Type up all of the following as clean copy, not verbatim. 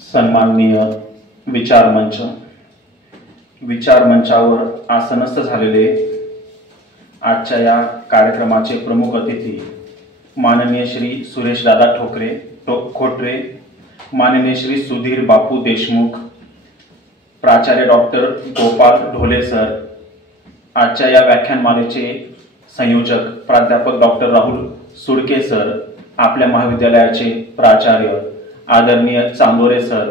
सन्माननीय विचार मंचावर आसनस्थ झालेले आजच्या या कार्यक्रमाचे प्रमुख अतिथी माननीय श्री सुरेश दादा खोटरे, माननीय श्री सुधीर बापू देशमुख, प्राचार्य डॉक्टर गोपाल ढोले सर, आजच्या या व्याख्यानमालेचे संयोजक प्राध्यापक डॉक्टर राहुल सुडके सर, आपल्या महाविद्यालयाचे प्राचार्य आदरणीय चांदोरे सर,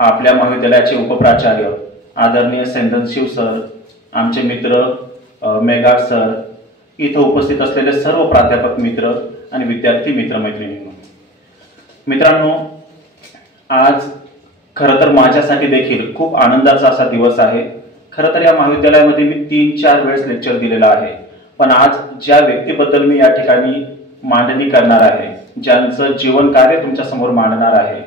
आपल्या महाविद्यालयाचे उपप्राचार्य आदरणीय सेंदनशिव सर, आमचे मित्र मेघा सर, इथं उपस्थित असलेले सर्व प्राध्यापक मित्र आणि विद्यार्थी मित्रमैत्रिणींनो, मित्रांनो, आज खरं तर माझ्यासाठी देखील खूप आनंदाचा असा दिवस आहे। खरं तर या महाविद्यालयामध्ये मी 3-4 वेळेस लेक्चर दिलेला आहे, पण आज ज्या व्यक्तीबद्दल मी या ठिकाणी मांडणी करणार आहे, ज्यांचं जीवन कार्य तुमच्या समोर मांडणार आहे,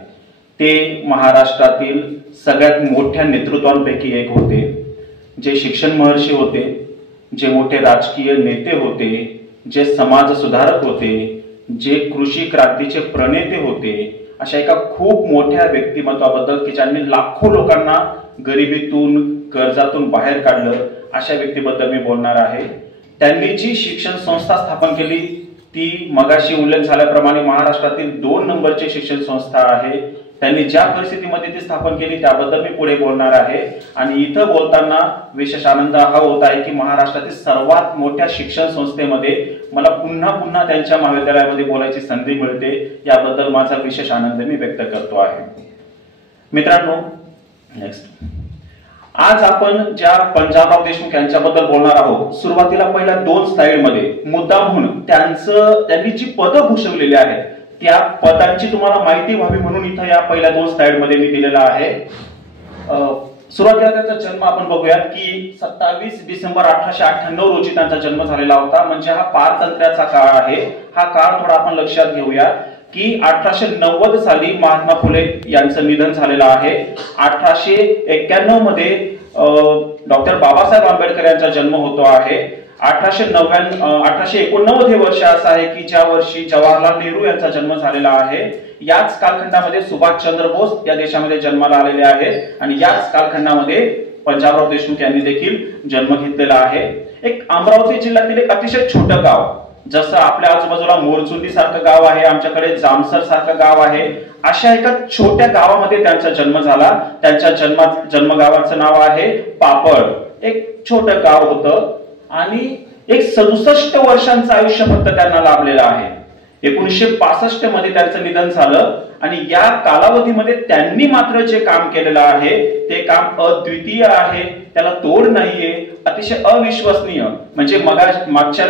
ते महाराष्ट्रातील सगळ्यात मोठ्या नेतृत्वांपैकी एक होते, जे शिक्षण महर्षी होते, जे मोठे राजकीय नेते होते, जे समाज सुधारक होते, जे कृषी क्रांतीचे प्रणेते होते, अशा एका खूप मोठ्या व्यक्तिमत्वाबद्दल की ज्यांनी लाखो लोकांना गरिबीतून कर्जातून बाहेर काढलं, अशा व्यक्तीबद्दल मी बोलणार आहे। त्यांनी जी शिक्षण संस्था स्थापन केली ती मगाशी उल्लेख झाल्याप्रमाणे महाराष्ट्रातील 2 नंबरची शिक्षण संस्था आहे। त्यांनी ज्या परिस्थितीमध्ये ती स्थापन केली त्याबद्दल मी पुढे बोलणार आहे। आणि इथं बोलताना विशेष आनंद हा होत आहे की महाराष्ट्रातील सर्वात मोठ्या शिक्षण संस्थेमध्ये मला पुन्हा त्यांच्या महाविद्यालयामध्ये बोलायची संधी मिळते, याबद्दल माझा विशेष आनंद मी व्यक्त करतो आहे। मित्रांनो, नेक्स्ट, आज आपण ज्या पंजाबराव देशमुख यांच्याबद्दल बोलणार आहोत, सुरुवातीला पहिल्या 2 स्लाइडमध्ये मुद्दामहून त्यांनी जी पदं भूषवलेली आहेत त्या पदांची तुम्हाला माहिती व्हावी म्हणून इथं या पहिल्या 2 स्लाइडमध्ये मी दिलेला आहे। सुरुवातीला त्यांचा जन्म आपण बघूयात की 27 डिसेंबर 1898 रोजी त्यांचा जन्म झालेला होता, म्हणजे हा पारतंत्र्याचा काळ आहे। हा काळ थोडा आपण लक्षात घेऊया की 1890 साली महात्मा फुले यांचं निधन झालेलं आहे। 1891 मध्ये डॉक्टर बाबासाहेब आंबेडकर यांचा जन्म होतो आहे। 1889 हे वर्ष असं आहे की ज्या वर्षी जवाहरलाल नेहरू यांचा जन्म झालेला आहे। याच कालखंडामध्ये सुभाषचंद्र बोस या देशामध्ये जन्माला आलेले आहेत आणि याच कालखंडामध्ये पंजाबराव देशमुख यांनी देखील जन्म घेतलेला आहे। एक अमरावती जिल्ह्यातील एक अतिशय छोटं गाव, जसं आपल्या आजूबाजूला मोरचुंडी सारखं गाव आहे, आमच्याकडे जामसर सारखं गाव आहे, अशा एका छोट्या गावामध्ये त्यांचा जन्म झाला। त्यांच्या जन्मगावाचं नाव आहे पापड। एक छोटं गाव होतं आणि एक 67 वर्षांचं आयुष्य फक्त त्यांना लाभलेलं आहे। 1965 मध्ये त्यांचं निधन झालं आणि या कालावधीमध्ये त्यांनी मात्र जे काम केलेलं आहे ते काम अद्वितीय आहे, त्याला तोड नाहीये, अतिशय अविश्वसनीय। म्हणजे कालच्या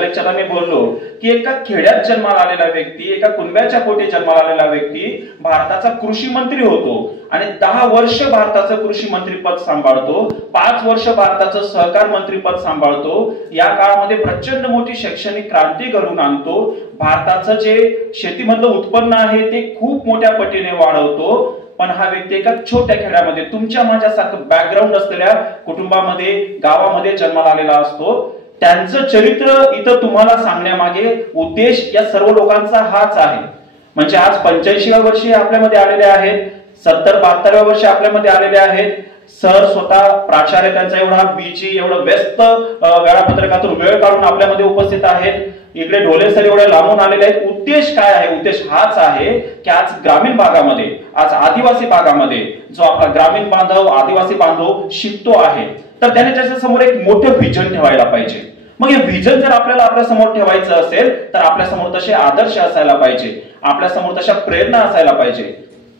लेक्चरला मी बोललो की एका खेड्यात जन्माला आलेला व्यक्ती, एका कुणब्याच्या पोटी जन्माला आलेला व्यक्ती भारताचा कृषी मंत्री होतो आणि 10 वर्ष भारताचं कृषी मंत्री पद सांभाळतो, 5 वर्ष भारताचं सहकार मंत्री पद सांभाळतो। या काळामध्ये प्रचंड मोठी शैक्षणिक क्रांती घडवून आणतो, भारताचं जे शेतीमधलं उत्पन्न आहे ते खूप मोठ्या पटीने वाढवतो। पण हा व्यक्ती एका छोट्या खेड्यामध्ये तुमच्या माझ्यासारखं बॅकग्राऊंड असलेल्या कुटुंबामध्ये, गावामध्ये जन्माला आलेला असतो। त्यांचं चरित्र इथं तुम्हाला सांगण्यामागे उद्देश या सर्व लोकांचा हाच आहे। म्हणजे आज 85व्या वर्षी आपल्यामध्ये आलेले आहेत, 70-72व्या वर्षी आपल्यामध्ये आलेले आहेत। सर स्वतः प्राचार्य त्यांचा एवढा बीजी, एवढं व्यस्त वेळापत्रकातून वेळ काढून आपल्यामध्ये उपस्थित आहेत। इकडे ढोले सर एवढे लांबून आलेले आहेत। उद्देश काय आहे? उद्देश हाच आहे की आज ग्रामीण भागामध्ये, आज आदिवासी भागामध्ये जो आपला ग्रामीण बांधव, आदिवासी बांधव शिकतो आहे, तर त्याने त्याच्या समोर एक मोठं व्हिजन ठेवायला पाहिजे। मग हे व्हिजन जर आपल्याला आपल्या समोर ठेवायचं असेल तर आपल्या समोर तसे आदर्श असायला पाहिजे, आपल्या समोर तशा प्रेरणा असायला पाहिजे।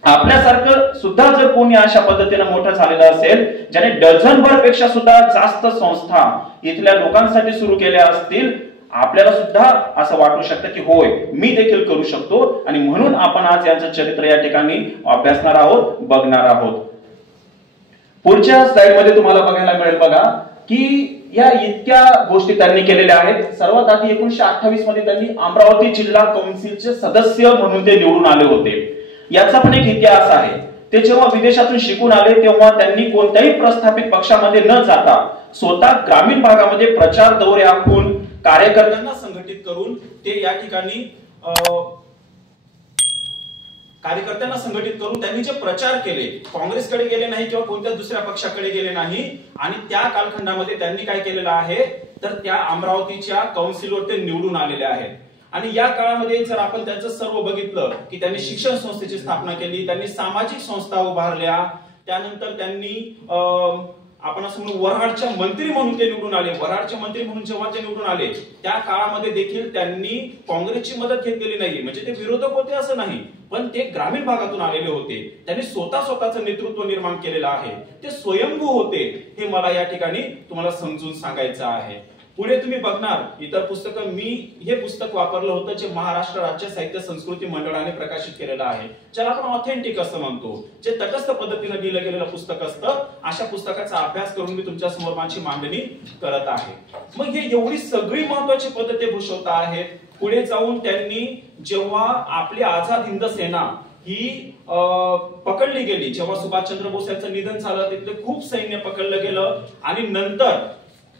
आपल्यासारखं सुद्धा जर कोणी अशा पद्धतीने मोठं झालेलं असेल, ज्याने डझनभर पेक्षा सुद्धा जास्त संस्था इथल्या लोकांसाठी सुरू केल्या असतील, आपल्याला सुद्धा असं वाटू शकतं की होय, मी देखील करू शकतो। आणि म्हणून आपण आज यांचं चरित्र या ठिकाणी अभ्यासणार आहोत, बघणार आहोत। पुढच्या स्लाइडमध्ये तुम्हाला बघायला मिळेल बघा की या इतक्या गोष्टी त्यांनी केलेल्या आहेत। सर्वात आधी 1928 मध्ये त्यांनी अमरावती जिल्हा कौन्सिलचे सदस्य म्हणून ते निवडून आले होते। याचा पण एक इतिहास आहे। ते जेव्हा विदेशातून शिकून आले तेव्हा त्यांनी कोणत्याही प्रस्थापित पक्षामध्ये न जाता स्वतः ग्रामीण भागामध्ये प्रचार दौरे आखून कार्यकर्त्यांना संघटित करून ते या ठिकाणी कार्यकर्त्यांना संघटित करून त्यांनी जे प्रचार केले, काँग्रेसकडे गेले नाही किंवा कोणत्या दुसऱ्या पक्षाकडे गेले नाही, आणि त्या कालखंडामध्ये त्यांनी काय केलेलं आहे तर त्या अमरावतीच्या काउन्सिलवर ते निवडून आलेले आहेत. आणि या काळामध्ये जर आपण त्यांचं सर्व बघितलं की त्यांनी शिक्षण संस्थेची स्थापना केली, त्यांनी सामाजिक संस्था उभारल्या, त्यानंतर त्यांनी आपण असं म्हणू वऱ्हाडच्या मंत्री म्हणून ते निवडून आले. वऱ्हाडचे मंत्री म्हणून जेव्हा ते निवडून आले त्या काळामध्ये देखील त्यांनी काँग्रेसची मदत घेतलेली नाही, म्हणजे ते विरोधक होते असं नाही, पण ते ग्रामीण भागातून आलेले होते. त्यांनी स्वतःचं नेतृत्व निर्माण केलेलं आहे, ते स्वयंभू होते. हे मला या ठिकाणी तुम्हाला समजून सांगायचं आहे. पुढे तुम्ही बघणार इतर पुस्तकं, मी हे पुस्तक वापरलं होतं जे महाराष्ट्र राज्य साहित्य संस्कृती मंडळाने प्रकाशित केलेलं आहे, ज्याला आपण ऑथेंटिक असं म्हणतो, जे तटस्थ पद्धतीने दिलं गेलेलं पुस्तक असतं. अशा पुस्तकाचा अभ्यास करून मी तुमच्या समोर माझी मांडणी करत आहे. मग हे एवढी सगळी महत्वाची पद्धत ते भूषवता आहेत. पुढे जाऊन त्यांनी जेव्हा आपली आझाद हिंद सेना ही पकडली गेली, जेव्हा सुभाषचंद्र बोस यांचं निधन झालं, तिथले खूप सैन्य पकडलं गेलं, आणि नंतर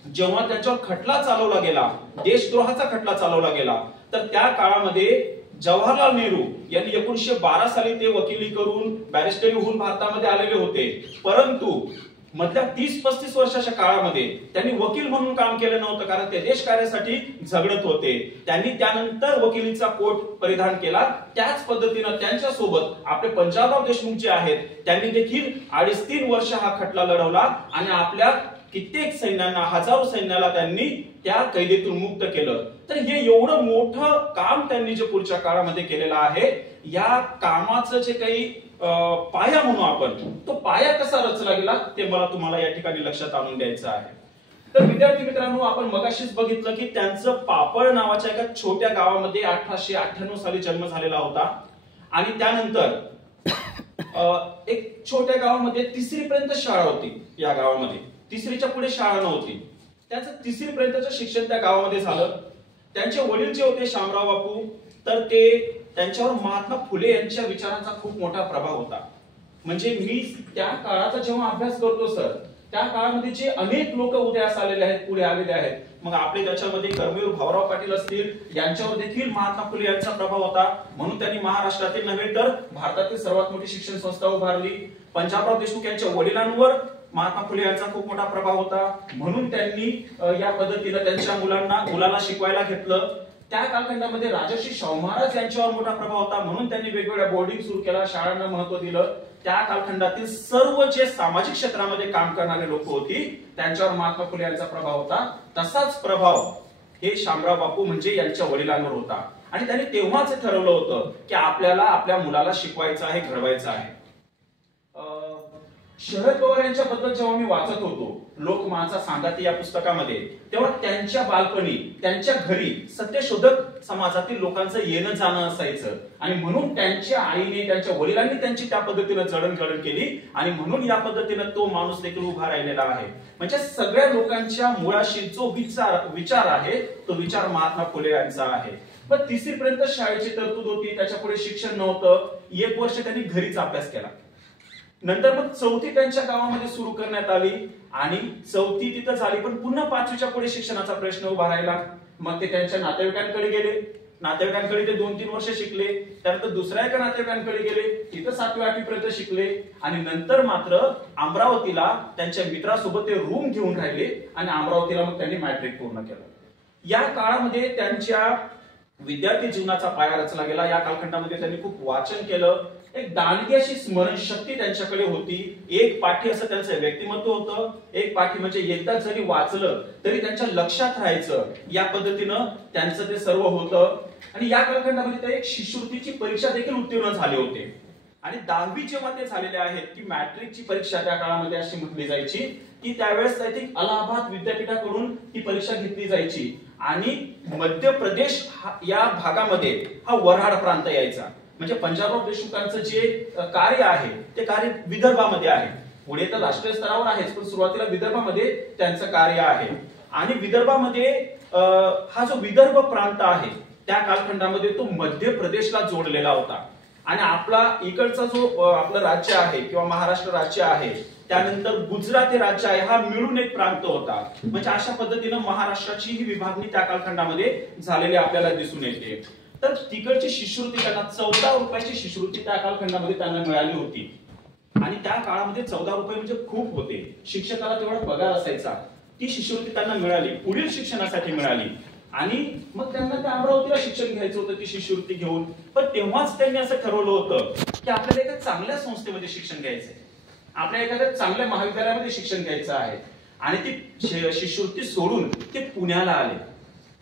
जेव्हा त्यांच्यावर खटला चालवला गेला, देशद्रोहाचा खटला चालवला गेला, तर त्या काळामध्ये जवाहरलाल नेहरू यांनी 1912 साली ते वकिली करून बॅरिस्टरी होऊन भारतामध्ये आलेले होते. परंतु मधल्या 30-35 वर्षाच्या काळामध्ये त्यांनी वकील म्हणून काम केलं नव्हतं, कारण ते देश कार्यासाठी झगडत होते. त्यांनी त्यानंतर वकिलीचा कोट परिधान केला. त्याच पद्धतीनं त्यांच्या सोबत आपले पंजाबराव देशमुख जे आहेत त्यांनी देखील 2.5-3 वर्ष हा खटला लढवला, आणि आपल्या कित्येक सैन्यांना, हजारो सैन्याला त्यांनी त्या कैदेतून मुक्त केलं. तर हे एवढं मोठं काम त्यांनी जे पुढच्या काळामध्ये केलेलं आहे, या कामाचं जे काही पाया म्हणू आपण, तो पाया कसा रचला गेला ते मला तुम्हाला या ठिकाणी लक्षात आणून द्यायचं आहे. तर विद्यार्थी मित्रांनो, आपण मगाशीच बघितलं की त्यांचं पापळ नावाच्या एका छोट्या गावामध्ये 1898 साली जन्म झालेला होता, आणि त्यानंतर एक छोट्या गावामध्ये 3री पर्यंत शाळा होती. या गावामध्ये 3रीच्या पुढे शाळा नव्हती. त्याचं 3री पर्यंतचं शिक्षण त्या गावामध्ये झालं. त्यांचे वडील जे होते शामराव बापू, तर ते त्यांच्यावर महात्मा फुले यांच्या विचारांचा खूप मोठा प्रभाव होता. म्हणजे मी त्या काळाचा जेव्हा अभ्यास करतो सर, त्या काळामध्ये जे अनेक लोक उदयास आलेले आहेत, पुढे आलेले आहेत, मग आपले त्याच्यामध्ये कर्मवीर भाऊराव पाटील असतील, यांच्यावर देखील महात्मा फुले यांचा प्रभाव होता. म्हणून त्यांनी महाराष्ट्रातील नव्हे तर भारतातील सर्वात मोठी शिक्षण संस्था उभारली. पंजाबराव देशमुख यांच्या वडिलांवर महात्मा फुले यांचा खूप मोठा प्रभाव होता, म्हणून त्यांनी या पद्धतीने त्यांच्या मुलाला शिकवायला घेतलं. त्या कालखंडामध्ये राजर्षी शाहू महाराज यांच्यावर मोठा प्रभाव होता, म्हणून त्यांनी वेगवेगळ्या बोर्डिंग सुरू केला, शाळांना महत्व दिलं. त्या कालखंडातील सर्व जे सामाजिक क्षेत्रामध्ये काम करणारे लोक होती, त्यांच्यावर महात्मा फुले यांचा प्रभाव होता. तसाच प्रभाव हे शामराव बापू म्हणजे यांच्या वडिलांवर होता, आणि त्यांनी तेव्हाच ठरवलं होतं की आपल्याला आपल्या मुलाला शिकवायचं आहे, घडवायचं आहे. शरद पवार यांच्याबद्दल जेव्हा मी वाचत होतो लोकमानसा सांगाती या पुस्तकामध्ये, तेव्हा त्यांच्या बालपणी त्यांच्या घरी सत्यशोधक समाजातील लोकांचं येणं जाणं असायचं, आणि म्हणून त्यांच्या आईने, त्यांच्या वडिलांनी त्यांची त्या पद्धतीने जडणघडण केली, आणि म्हणून या पद्धतीने तो माणूस देखील उभा राहिलेला आहे. म्हणजे सगळ्या लोकांच्या मुळाशी जो विचार आहे, तो विचार महात्मा फुले यांचा आहे. पण 3री पर्यंत शाळेची तरतूद होती, त्याच्या पुढे शिक्षण नव्हतं. 1 वर्ष त्यांनी घरीच अभ्यास केला. नंतर मग 4थी त्यांच्या गावामध्ये सुरू करण्यात आली, आणि 4थी तिथं झाली, पण पुन्हा 5वीच्या पुढे शिक्षणाचा प्रश्न उभा राहिला. मग ते त्यांच्या नातेवाईकांकडे गेले. नातेवाईकांकडे ते 2-3 वर्ष शिकले. त्यानंतर दुसऱ्या एका नातेवाईकांकडे गेले, तिथं 7वी-8वी पर्यंत शिकले, आणि नंतर मात्र अमरावतीला त्यांच्या मित्रासोबत ते रूम घेऊन राहिले, आणि अमरावतीला मग त्यांनी मॅट्रिक पूर्ण केलं. या काळामध्ये त्यांच्या विद्यार्थी जीवनाचा पाया रचला गेला. या कालखंडामध्ये त्यांनी खूप वाचन केलं. एक दांडगी अशी स्मरणशक्ती त्यांच्याकडे होती. एक पाठी असं त्यांचं व्यक्तिमत्व होतं. एक पाठी म्हणजे एकदा जरी वाचलं तरी त्यांच्या लक्षात राहायचं, या पद्धतीनं त्यांचं ते सर्व होतं. आणि या कालखंडामध्ये ते एक शिष्यवृत्तीची परीक्षा देखील उत्तीर्ण झाले होते. आणि 10वी जेव्हा ते झालेले आहेत, की मॅट्रिकची परीक्षा त्या काळामध्ये अशी म्हटली जायची की त्यावेळेस आय थिंक अलाहाबाद विद्यापीठाकडून ही परीक्षा घेतली जायची, आणि मध्य प्रदेश या भागामध्ये हा वऱ्हाड प्रांत यायचा. म्हणजे पंजाबराव देशमुखांचं जे कार्य आहे ते कार्य विदर्भामध्ये आहे. पुढे तर राष्ट्रीय स्तरावर आहेच, पण सुरुवातीला विदर्भामध्ये त्यांचं कार्य आहे. आणि विदर्भामध्ये हा जो विदर्भ प्रांत आहे त्या कालखंडामध्ये तो मध्य प्रदेशला जोडलेला होता. आणि आपला इकडचा जो आपलं राज्य आहे किंवा महाराष्ट्र राज्य आहे, त्यानंतर गुजरात हे राज्य आहे, हा मिळून एक प्रांत होता. म्हणजे अशा पद्धतीनं महाराष्ट्राची ही विभागणी त्या कालखंडामध्ये झालेली आपल्याला दिसून येते. तर तिकडची शिष्यवृत्ती त्यांना 14 रुपयाची शिष्यवृत्ती त्या कालखंडामध्ये त्यांना मिळाली होती. आणि त्या काळामध्ये 14 रुपये म्हणजे खूप होते. शिक्षकाला तेवढा पगार असायचा. ती शिष्यवृत्ती त्यांना मिळाली, पुढील शिक्षणासाठी मिळाली. आणि मग त्यांना त्या अमरावतीला शिक्षण घ्यायचं होतं ती शिष्यवृत्ती घेऊन. पण तेव्हाच त्यांनी असं ठरवलं होतं की आपल्याला एका चांगल्या संस्थेमध्ये शिक्षण घ्यायचंय, आपल्याला एखाद्या चांगल्या महाविद्यालयामध्ये शिक्षण घ्यायचं आहे. आणि ती शिष्यवृत्ती सोडून ते पुण्याला आले.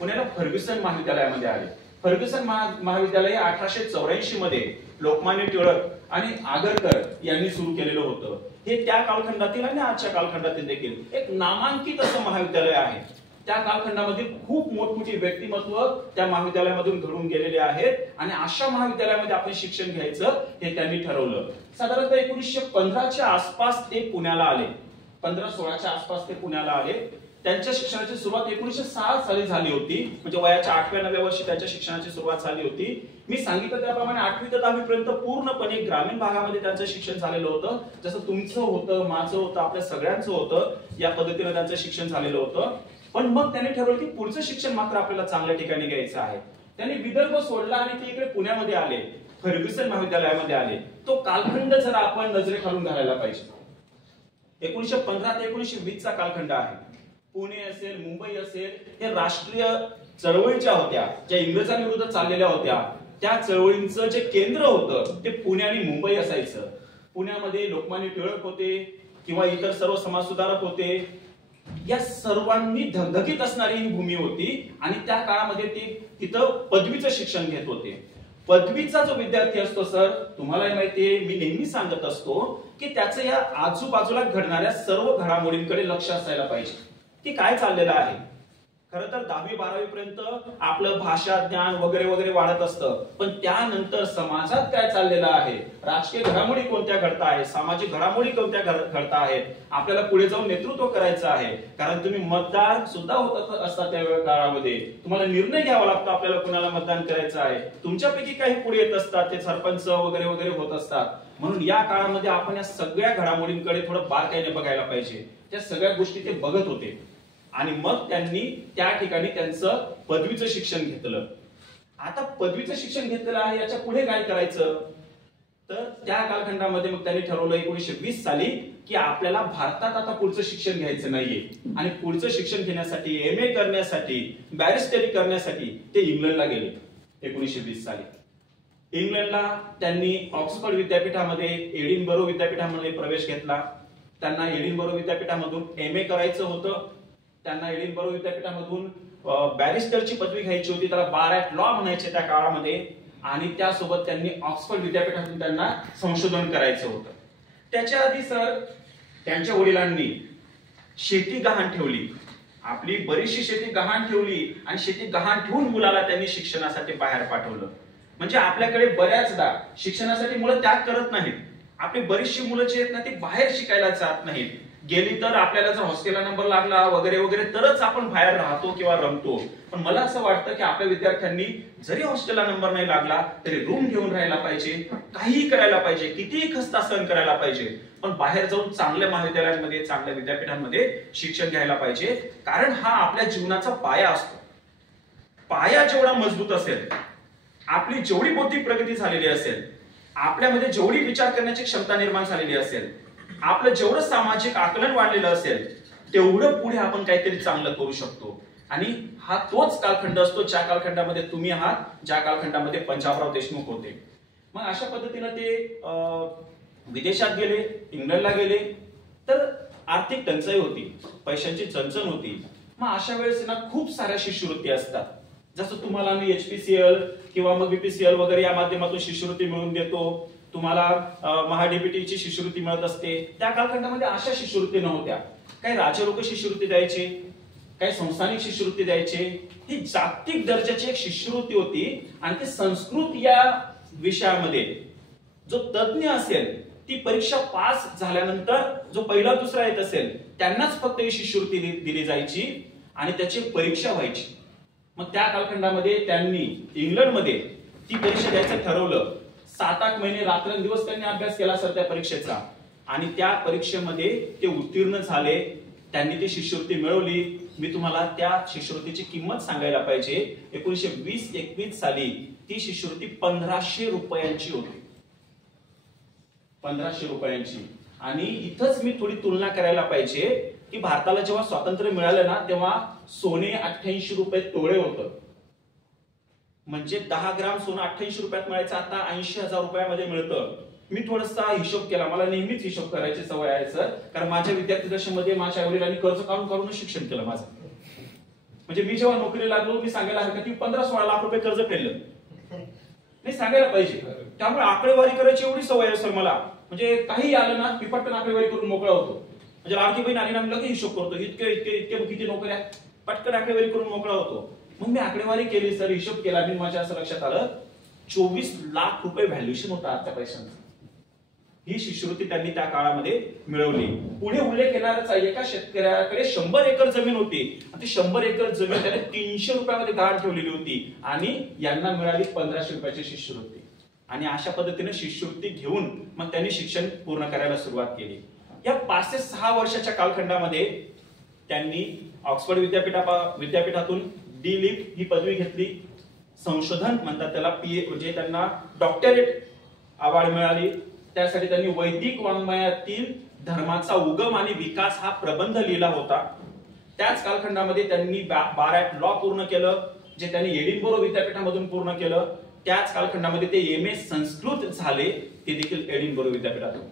पुण्याला फर्ग्युसन महाविद्यालयामध्ये आले. फर्ग्युसन महाविद्यालय 1884 मध्ये लोकमान्य टिळक आणि आगरकर यांनी सुरू केलेलं होतं. हे त्या कालखंडातील आणि आजच्या कालखंडातील देखील एक नामांकित असं महाविद्यालय आहे. त्या कालखंडामध्ये खूप मोठमोठी व्यक्तिमत्व त्या महाविद्यालयामधून घडून गेलेले आहेत. आणि अशा महाविद्यालयामध्ये आपण शिक्षण घ्यायचं हे त्यांनी ठरवलं. साधारणतः 1915च्या आसपास ते पुण्याला आले. 15-16च्या आसपास ते पुण्याला आले. त्यांच्या शिक्षणाची सुरुवात 1906 साली झाली होती. म्हणजे वयाच्या 8व्या-9व्या वर्षी त्यांच्या शिक्षणाची सुरुवात झाली होती. मी सांगितलं त्याप्रमाणे 8वी ते 10वी पर्यंत पूर्णपणे ग्रामीण भागामध्ये त्यांचं शिक्षण झालेलं होतं. जसं तुमचं होतं, माझं होतं, आपल्या सगळ्यांचं होतं. या पद्धतीने त्यांचं शिक्षण झालेलं होतं. पण मग त्यांनी ठरवलं की पुढचं शिक्षण मात्र आपल्याला चांगल्या ठिकाणी घ्यायचं आहे. त्यांनी विदर्भ सोडला आणि ते इकडे पुण्यामध्ये आले, फर्ग्युसन महाविद्यालयामध्ये आले. तो कालखंड जर आपण नजरेखालून घालायला पाहिजे. 1915 ते 1920चा कालखंड आहे. पुणे असेल, मुंबई असेल, हे राष्ट्रीय चळवळीच्या होत्या, ज्या इंग्रजांविरुद्ध चाललेल्या होत्या. त्या चळवळींचं जे केंद्र होतं ते पुणे आणि मुंबई असायचं. पुण्यामध्ये लोकमान्य टिळक होते किंवा इतर सर्व समाजसुधारक होते. या सर्वांनी धगधगीत असणारी ही भूमी होती. आणि त्या काळामध्ये ते तिथं पदवीचं शिक्षण घेत होते. पदवीचा जो विद्यार्थी असतो सर, तुम्हालाही माहितीये, मी नेहमी सांगत असतो की त्याचं या आजूबाजूला घडणाऱ्या सर्व घडामोडींकडे लक्ष असायला पाहिजे की काय चाललेलं आहे. खरं तर 10वी-12वी पर्यंत आपलं भाषा ज्ञान वगैरे वगैरे वाढत असतं. पण त्यानंतर समाजात काय चाललेलं आहे, राजकीय घडामोडी कोणत्या घडत आहेत, सामाजिक घडामोडी कोणत्या घडत आहेत, आपल्याला पुढे जाऊन नेतृत्व करायचं आहे. कारण तुम्ही मतदार सुद्धा होत असता त्या काळामध्ये. तुम्हाला निर्णय घ्यावा लागतो आपल्याला कुणाला मतदान करायचं आहे. तुमच्यापैकी काही पुढे येत असतात, ते सरपंच वगैरे वगैरे होत असतात. म्हणून या काळामध्ये आपण या सगळ्या घडामोडींकडे थोडं बारकाईने बघायला पाहिजे. त्या सगळ्या गोष्टी ते बघत होते. आणि मग त्यांनी त्या ठिकाणी त्यांचं पदवीचं शिक्षण घेतलं. आता पदवीचं शिक्षण घेतलेलं आहे, याच्या पुढे काय करायचं, तर त्या कालखंडामध्ये मग त्यांनी ठरवलं 1920 साली की आपल्याला भारतात आता पुढचं शिक्षण घ्यायचं नाहीये. आणि पुढचं शिक्षण घेण्यासाठी, MA करण्यासाठी, बॅरिस्टरी करण्यासाठी ते इंग्लंडला गेले. 1920 साली इंग्लंडला त्यांनी ऑक्सफर्ड विद्यापीठामध्ये, एडिनबरो विद्यापीठामध्ये प्रवेश घेतला. त्यांना एडिनबरो विद्यापीठामधून MA करायचं होतं. त्यांना एडिनबरो विद्यापीठामधून बॅरिस्टरची पदवी घ्यायची होती, त्याला बार ॲट लॉ म्हणायचे त्या काळामध्ये. आणि त्यासोबत त्यांनी ऑक्सफर्ड विद्यापीठातून त्यांना संशोधन करायचं होतं. त्याच्या आधी सर त्यांच्या वडिलांनी शेती गहाण ठेवली. आपली बरीचशी शेती गहाण ठेवली आणि शेती गहाण ठेवून मुलाला त्यांनी शिक्षणासाठी बाहेर पाठवलं. म्हणजे आपल्याकडे बऱ्याचदा शिक्षणासाठी मुलं त्याग करत नाहीत. आपली बरीचशी मुलं जी आहेत ना, ती बाहेर शिकायला जात नाहीत. गेली तर आपल्याला जर हॉस्टेलला नंबर लागला वगैरे वगैरे तरच आपण बाहेर राहतो किंवा रमतो. पण मला असं वाटतं की आपल्या विद्यार्थ्यांनी जरी हॉस्टेलला नंबर नाही लागला तरी रूम घेऊन राहायला पाहिजे, काहीही करायला पाहिजे, कितीही खस्ता सहन करायला पाहिजे, पण बाहेर जाऊन चांगल्या महाविद्यालयांमध्ये, चांगल्या विद्यापीठांमध्ये शिक्षण घ्यायला पाहिजे. कारण हा आपल्या जीवनाचा पाया असतो. पाया जेवढा मजबूत असेल, आपली जेवढी बौद्धिक प्रगती झालेली असेल, आपल्यामध्ये जेवढी विचार करण्याची क्षमता निर्माण झालेली असेल, आपलं जेवढं सामाजिक आकलन वाढलेलं असेल, तेवढं पुढे आपण काहीतरी चांगलं करू शकतो. आणि हा तोच कालखंड असतो ज्या कालखंडामध्ये तुम्ही आहात, ज्या कालखंडामध्ये पंजाबराव देशमुख होते. मग अशा पद्धतीनं ते विदेशात गेले, इंग्लंडला गेले. तर आर्थिक टंचाई होती, पैशांची चणचण होती. मग अशा वेळेस ना खूप साऱ्या शिष्यवृत्ती असतात. जसं तुम्हाला मी HPCL किंवा मग BPCL वगैरे या माध्यमातून शिष्यवृत्ती मिळवून देतो. तुम्हाला महाडीबीटीची शिष्यवृत्ती मिळत असते. त्या कालखंडामध्ये अशा शिष्यवृत्ती नव्हत्या. काही राजरोग शिष्यवृत्ती द्यायचे, काही संस्थानिक शिष्यवृत्ती द्यायचे. ही जागतिक दर्जाची एक शिष्यवृत्ती होती. आणि ते संस्कृत या विषयामध्ये जो तज्ञ असेल, ती परीक्षा पास झाल्यानंतर जो पहिला दुसरा येत असेल त्यांनाच फक्त ही शिष्यवृत्ती दिली जायची आणि त्याची परीक्षा व्हायची. मग त्या कालखंडामध्ये त्यांनी इंग्लंडमध्ये ती परीक्षा द्यायचं ठरवलं. 7-8 महिने रात्रंदिवस त्यांनी अभ्यास केला सर त्या परीक्षेचा. आणि त्या परीक्षेमध्ये ते उत्तीर्ण झाले. त्यांनी ती शिष्यवृत्ती मिळवली. मी तुम्हाला त्या शिष्यवृत्तीची किंमत सांगायला पाहिजे. 1920-21 साली ती शिष्यवृत्ती 1500 रुपयांची होती. 1500 रुपयांची. आणि इथंच मी थोडी तुलना करायला पाहिजे की भारताला जेव्हा स्वातंत्र्य मिळालं ना तेव्हा सोने 88 रुपये तोळे होतं. म्हणजे 10 ग्राम सोनं 88 रुपयात मिळायचं, आता 80,000 रुपयामध्ये मिळतं. मी थोडासा हिशोब केला. मला नेहमीच हिशोब करायची सवय आहे सर, कारण माझ्या विद्यार्थी दशेमध्ये माझ्या वडिलांनी कर्ज काढून शिक्षण केलं माझं. म्हणजे मी जेव्हा नोकरी लागलो मी सांगायला हरकत की 15-16 लाख रुपये कर्ज फेडलं. नाही सांगायला पाहिजे. त्यामुळे आकडेवारी करायची एवढी सवय आहे सर मला. म्हणजे काही आलं ना मी पटकन आकडेवारी करून मोकळा होतो. म्हणजे लाडकी बहीण आली ना मी लगेच हिशोब करतो. इतके किती नोकऱ्या, पटकन आकडेवारी करून मोकळा होतो. मग मी आकडेवारी केली सर, हिशोब केला. मी माझ्या असं लक्षात आलं 24 लाख रुपये व्हॅल्युएशन होता आजच्या पैशांचं. ही शिष्यवृत्ती त्यांनी त्या काळामध्ये मिळवली. पुढे उल्लेख येणारच आहे, एका शेतकऱ्याकडे 100 एकर जमीन होती आणि ती 100 एकर जमीन त्याने 300 रुपयामध्ये गहाण ठेवलेली होती आणि यांना मिळाली 1500 रुपयाची शिष्यवृत्ती. आणि अशा पद्धतीने शिष्यवृत्ती घेऊन मग त्यांनी शिक्षण पूर्ण करायला सुरुवात केली. या 5 ते 6 वर्षाच्या कालखंडामध्ये त्यांनी ऑक्सफर्ड विद्यापीठातून डी.लिट ही पदवी घेतली. संशोधन म्हणतात त्याला, म्हणजे त्यांना डॉक्टरेट अवॉर्ड मिळाली. त्यासाठी त्यांनी वैदिक वाङ्मयातील धर्माचा उगम आणि विकास हा प्रबंध लिहिला होता. त्याच कालखंडामध्ये त्यांनी बाराट लॉ पूर्ण केलं, जे त्यांनी एडिनबरो विद्यापीठामधून पूर्ण केलं. त्याच कालखंडामध्ये ते एम.ए. संस्कृत झाले, ते देखील एडिनबरो विद्यापीठातून.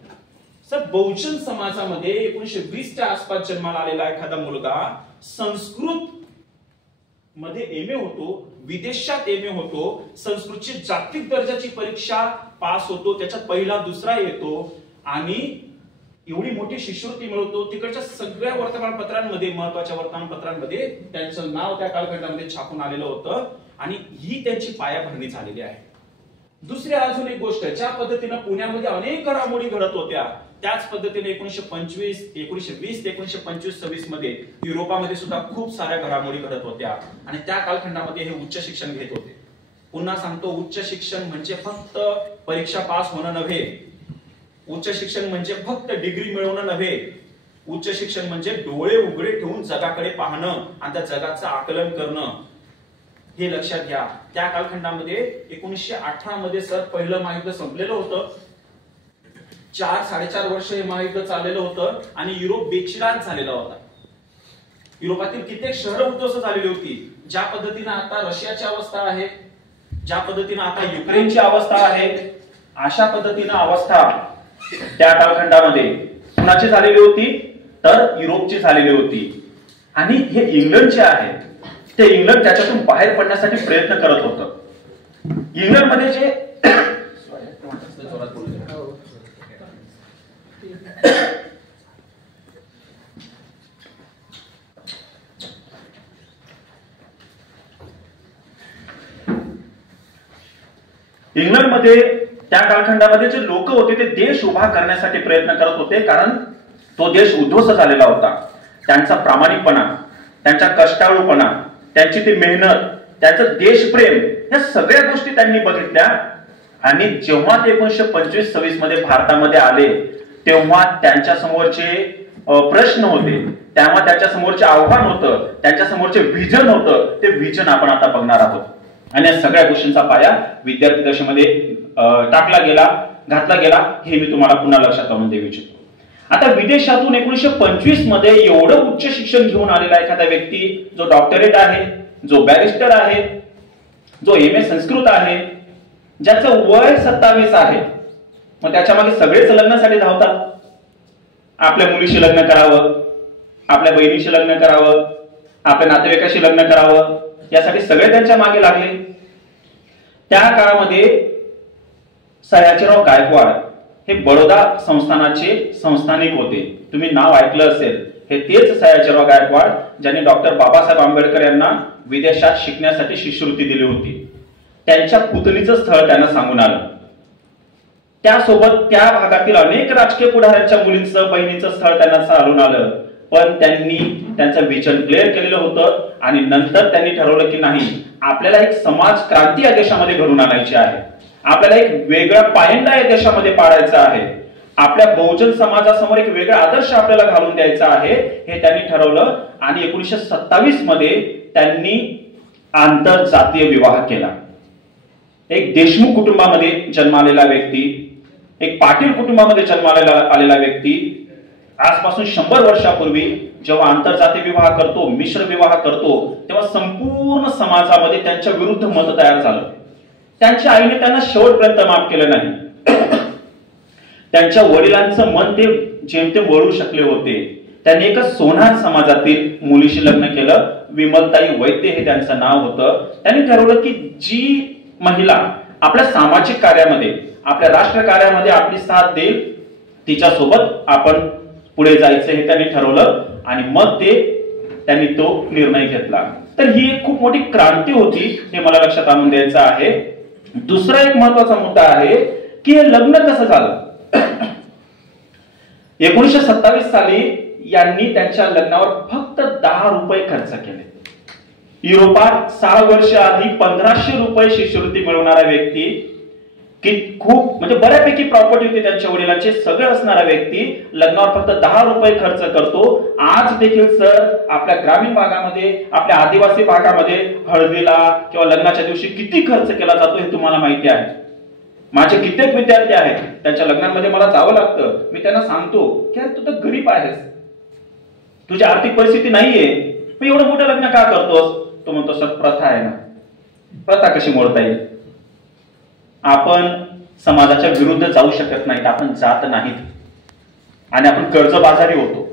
सर बहुजन समाजामध्ये 1920च्या आसपास जन्माला आलेला एखादा मुलगा संस्कृत मध्ये एम.ए. होतो, विदेशात एम.ए. होतो, संस्कृतची जागतिक दर्जाची परीक्षा पास होतो, त्याच्यात पहिला दुसरा येतो आणि एवढी मोठी शिष्यवृत्ती मिळवतो. तिकडच्या सगळ्या वर्तमानपत्रांमध्ये, महत्वाच्या वर्तमानपत्रांमध्ये त्यांचं नाव त्या कालखंडामध्ये छापून आलेलं होतं आणि ही त्यांची पायाभरणी झालेली आहे. दुसरी अजून एक गोष्ट, ज्या पद्धतीनं पुण्यामध्ये अनेक घडामोडी घडत होत्या त्याच पद्धतीने 1920 ते 1925-26 मध्ये युरोपामध्ये सुद्धा खूप साऱ्या घडामोडी घडत होत्या आणि त्या कालखंडामध्ये हे उच्च शिक्षण घेत होते. पुन्हा सांगतो, उच्च शिक्षण म्हणजे फक्त परीक्षा पास होणं नव्हे, उच्च शिक्षण म्हणजे फक्त डिग्री मिळवणं नव्हे, उच्च शिक्षण म्हणजे डोळे उघडे ठेवून जगाकडे पाहणं आणि त्या जगाचं आकलन करणं. हे लक्षात घ्या. त्या कालखंडामध्ये 1918 मध्ये सर पहिलं महायुद्ध संपलेलं होतं. 4-4.5 वर्ष हे महायुद्ध चाललेलं होतं आणि युरोप बेचिराख झालेला होता. युरोपातील कित्येक शहरं उद्ध्वस्त झालेली होती. ज्या पद्धतीने आता रशियाची अवस्था आहे, ज्या पद्धतीने आता युक्रेनची अवस्था आहे, अशा पद्धतीने अवस्था त्या कालखंडामध्ये कुणाची झालेली होती तर युरोपची झालेली होती. आणि हे इंग्लंडचे आहे, ते इंग्लंड त्याच्यातून बाहेर पडण्यासाठी प्रयत्न करत होतं. इंग्लंडमध्ये जे इंग्लंडमध्ये त्या कालखंडामध्ये जे लोक होते ते देश उभा करण्यासाठी प्रयत्न करत होते, कारण तो देश उद्ध्वस्त झालेला होता. त्यांचा प्रामाणिकपणा, त्यांचा कष्टाळूपणा, त्यांची ती मेहनत, त्यांचं देशप्रेम, या सगळ्या गोष्टी त्यांनी बघितल्या. आणि जेव्हा ते 1925-26 मध्ये भारतामध्ये आले तेव्हा त्यांच्या समोरचे प्रश्न होते, तेव्हा त्यांच्या समोरचे आव्हान होतं, त्यांच्या समोरचे व्हिजन होतं. ते व्हिजन आपण आता बघणार आहोत. आणि या सगळ्या गोष्टींचा पाया विद्यार्थी दशेमध्ये टाकला गेला, घातला गेला, हे मी तुम्हाला पुन्हा लक्षात आणून देऊ इच्छितो. आता विदेशातून 1925 मध्ये एवढं उच्च शिक्षण घेऊन आलेला एखादा व्यक्ती, जो डॉक्टरेट आहे, जो बॅरिस्टर आहे, जो एम.ए. संस्कृत आहे, ज्याचं वय 27 आहे, मग त्याच्या मागे सगळेच लग्नासाठी धावतात. आपल्या मुलीशी लग्न करावं, आपल्या बहिणीशी लग्न करावं, आपल्या नातेवाईकाशी लग्न करावं, यासाठी सगळे त्यांच्या मागे लागले. त्या काळामध्ये सयाजीराव गायकवाड हे बडोदा संस्थानाचे संस्थानिक होते. तुम्ही नाव ऐकलं असेल, हे तेच सयाजीराव गायकवाड ज्यांनी डॉक्टर बाबासाहेब आंबेडकर यांना विदेशात शिकण्यासाठी शिष्यवृत्ती दिली होती. त्यांच्या पुतणीचं स्थळ त्यांना सांगून आलं. त्यासोबत त्या भागातील अनेक राजकीय पुढाऱ्यांच्या मुलींचं, बहिणींचं स्थळ त्यांना चालून आलं. पण त्यांनी त्यांचं विजन क्लिअर केलेलं होतं आणि नंतर त्यांनी ठरवलं की नाही, आपल्याला एक समाज क्रांती या देशामध्ये घडून आणायची आहे, आपल्याला एक वेगळा पायंडा या देशामध्ये पाडायचा आहे. आपल्या बहुजन समाजासमोर एक वेगळा आदर्श आपल्याला घालून द्यायचा आहे हे त्यांनी ठरवलं आणि 1927 मध्ये त्यांनी आंतरजातीय विवाह केला. एक देशमुख कुटुंबामध्ये जन्मालेला व्यक्ती, एक पाटील कुटुंबामध्ये जन्माला आलेला व्यक्ती आजपासून 100 वर्षापूर्वी जेव्हा आंतरजातीय विवाह करतो, मिश्र विवाह करतो, तेव्हा संपूर्ण समाजामध्ये त्यांच्या विरुद्ध मत तयार झालं. त्यांच्या आईने त्यांना शेवटपर्यंत माफ केलं नाही. त्यांच्या वडिलांचं मन ते जेमतेम वळू शकले होते. त्यांनी एका सोनार समाजातील मुलीशी लग्न केलं. विमलताई वैद्य हे त्यांचं नाव होतं. त्यांनी ठरवलं की जी महिला आपल्या सामाजिक कार्यामध्ये, आपल्या राष्ट्र कार्यामध्ये आपली साथ देईल, तिच्यासोबत आपण पुढे जायचं हे त्यांनी ठरवलं आणि मग त्यांनी तो निर्णय घेतला. तर ही एक खूप मोठी क्रांती होती हे मला लक्षात आणून द्यायचं आहे. दुसरा एक महत्वाचा मुद्दा आहे की हे लग्न कसं झालं. 1927 साली यांनी त्यांच्या लग्नावर फक्त 10 रुपये खर्च केले. युरोपात 6 वर्ष आधी 1500 रुपये शिष्यवृत्ती मिळवणारा व्यक्ती, की खूप म्हणजे बऱ्यापैकी प्रॉपर्टी होती त्यांच्या वडिलांचे, सगळे असणारा व्यक्ती लग्नावर फक्त 10 रुपये खर्च करतो. आज देखील सर आपल्या ग्रामीण भागामध्ये, आपल्या आदिवासी भागामध्ये हळदीला किंवा लग्नाच्या दिवशी किती खर्च केला जातो हे तुम्हाला माहिती आहे. माझे कित्येक विद्यार्थी आहेत, त्यांच्या लग्नांमध्ये मला जावं लागतं. मी त्यांना सांगतो की तू तर गरीब आहेस, तुझी आर्थिक परिस्थिती नाहीये, मग एवढं मोठं लग्न का करतोस. तो म्हणतो सर प्रथा आहे ना. प्रथा कशी मोडता येईल. आपण समाजाच्या विरुद्ध जाऊ शकत नाहीत, आपण जात नाहीत आणि आपण कर्जबाजारी होतो.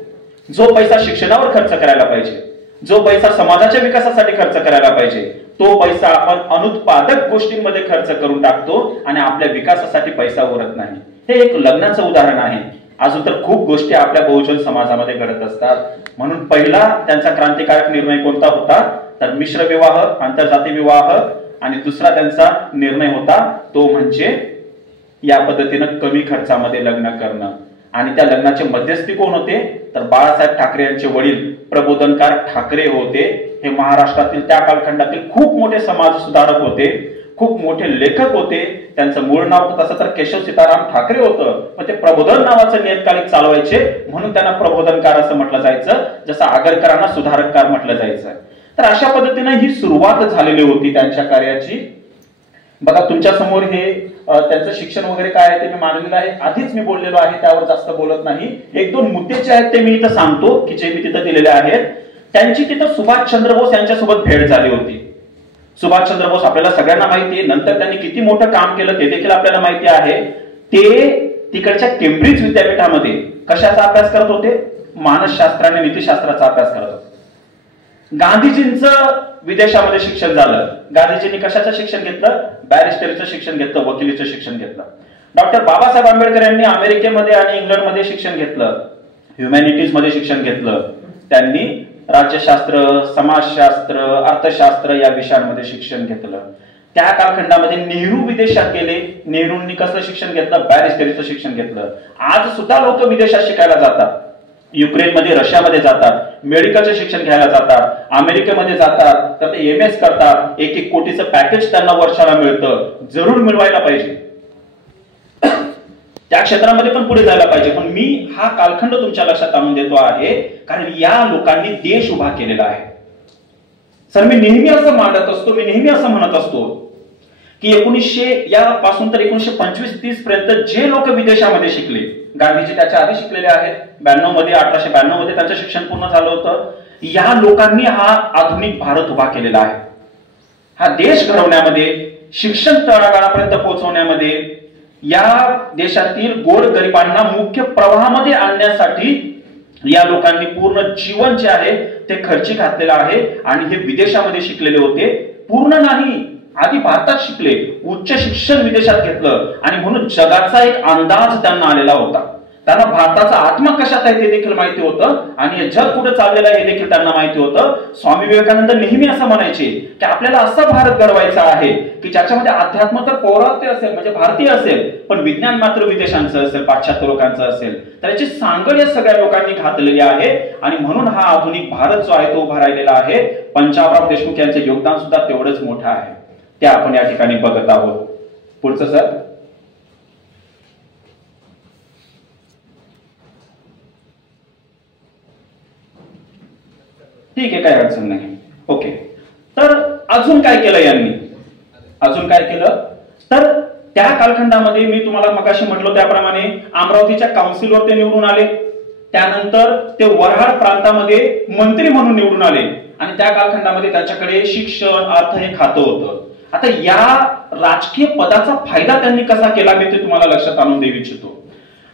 जो पैसा शिक्षणावर खर्च करायला पाहिजे, जो पैसा समाजाच्या विकासासाठी खर्च करायला पाहिजे, तो पैसा आपण अनुत्पादक गोष्टींमध्ये खर्च करून टाकतो आणि आपल्या विकासासाठी पैसा उरत नाही. हे एक लग्नाचं उदाहरण आहे. अजून तर खूप गोष्टी आपल्या बहुजन समाजामध्ये घडत असतात. म्हणून पहिला त्यांचा क्रांतिकारक निर्णय कोणता होता तर मिश्र विवाह, आंतरजातीय विवाह. आणि दुसरा त्यांचा निर्णय होता तो म्हणजे या पद्धतीनं कमी खर्चामध्ये लग्न करणं. आणि त्या लग्नाचे मध्यस्थी कोण होते तर बाळासाहेब ठाकरे यांचे वडील प्रबोधनकार ठाकरे होते. हे महाराष्ट्रातील त्या कालखंडातील खूप मोठे समाज सुधारक होते, खूप मोठे लेखक होते. त्यांचं मूळ नाव तसं तर केशव सीताराम ठाकरे होतं, पण ते प्रबोधन नावाचं नियतकालिक चालवायचे म्हणून त्यांना प्रबोधनकार असं म्हटलं जायचं, जसं आगरकरांना सुधारककार म्हटलं जायचं. तर अशा पद्धतीने ही सुरुवात झालेली होती त्यांच्या कार्याची. बघा तुमच्या समोर हे त्यांचं शिक्षण वगैरे काय आहे ते मी मांडलेलं आहे. आधीच मी बोललेलो आहे, त्यावर जास्त बोलत नाही. 1-2 मुद्दे जे आहेत ते मी इथं सांगतो की जे मी तिथं दिलेले आहेत. त्यांची तिथं सुभाषचंद्र बोस यांच्यासोबत भेट झाली होती. सुभाषचंद्र बोस आपल्याला सगळ्यांना माहिती आहे, नंतर त्यांनी किती मोठं काम केलं ते देखील आपल्याला माहिती आहे. ते तिकडच्या केम्ब्रिज विद्यापीठामध्ये कशाचा अभ्यास करत होते, मानसशास्त्र आणि नीतिशास्त्राचा अभ्यास करत होते. गांधीजींचं विदेशामध्ये शिक्षण झालं. गांधीजींनी कशाचं शिक्षण घेतलं, बॅरिस्टरीचं शिक्षण घेतलं, वकिलीचं शिक्षण घेतलं. डॉक्टर बाबासाहेब आंबेडकर यांनी अमेरिकेमध्ये आणि इंग्लंडमध्ये शिक्षण घेतलं, ह्युमॅनिटीज मध्ये शिक्षण घेतलं. त्यांनी राज्यशास्त्र, समाजशास्त्र, अर्थशास्त्र या विषयांमध्ये शिक्षण घेतलं. त्या कालखंडामध्ये नेहरू विदेशात गेले. नेहरूंनी कसलं शिक्षण घेतलं, बॅरिस्टरीचं शिक्षण घेतलं. आज सुद्धा लोक विदेशात शिकायला जातात. युक्रेनमध्ये, रशियामध्ये जातात, मेडिकलचं शिक्षण घ्यायला जातात, अमेरिकेमध्ये जातात, तर ते MS करतात. 1-1 कोटीचं पॅकेज त्यांना वर्षाला मिळतं. जरूर मिळवायला पाहिजे, त्या क्षेत्रामध्ये पण पुढे जायला पाहिजे. पण मी हा कालखंड तुमच्या लक्षात आणून देतो आहे कारण या लोकांनी देश उभा केलेला आहे. सर मी नेहमी असं मांडत असतो, मी नेहमी असं म्हणत असतो की 1900 यापासून तर 1925-30 पर्यंत जे लोक विदेशामध्ये शिकले, गांधीजी त्याच्या आधी शिकलेले आहेत. 92 मध्ये 1892 मध्ये त्यांचं शिक्षण पूर्ण झालं होतं. या लोकांनी हा आधुनिक भारत उभा केलेला आहे. हा देश घडवण्यामध्ये, शिक्षण तळागाळापर्यंत पोहोचवण्यामध्ये, या देशातील गोरगरिबांना मुख्य प्रवाहामध्ये आणण्यासाठी या लोकांनी पूर्ण जीवन जे आहे ते खर्ची घातलेलं आहे. आणि हे विदेशामध्ये शिकलेले होते. पूर्ण नाही, आधी भारतात शिकले, उच्च शिक्षण विदेशात घेतलं आणि म्हणून जगाचा एक अंदाज त्यांना आलेला होता. त्यांना भारताचा आत्मा कशात आहे ते देखील माहिती होतं आणि हे जग कुठे चाललेलं आहे हे देखील त्यांना माहिती होतं. स्वामी विवेकानंद नेहमी असं म्हणायचे की आपल्याला असा भारत घडवायचा आहे की ज्याच्यामध्ये अध्यात्म तर पौरात्य असेल, म्हणजे भारतीय असेल, पण विज्ञान मात्र विदेशांचं असेल, पाश्चात्य लोकांचं असेल. तर याची सांगड या सगळ्या लोकांनी घातलेली आहे आणि म्हणून हा आधुनिक भारत जो आहे तो उभा राहिलेला आहे. पंजाबराव देशमुख यांचे योगदान सुद्धा तेवढंच मोठं आहे, ते आपण या ठिकाणी बघत आहोत. पुढचं सर. ठीक आहे, काही अडचण नाही. ओके, तर अजून काय केलं यांनी? अजून काय केलं तर त्या कालखंडामध्ये मी तुम्हाला मगाशी म्हटलं त्याप्रमाणे अमरावतीच्या काउन्सिलवर ते निवडून आले. त्यानंतर ते वऱ्हाड प्रांतामध्ये मंत्री म्हणून निवडून आले आणि त्या कालखंडामध्ये त्यांच्याकडे शिक्षण, अर्थ हे खातं होतं. आता या राजकीय पदाचा फायदा त्यांनी कसा केला मी ते तुम्हाला लक्षात आणून देऊ इच्छितो.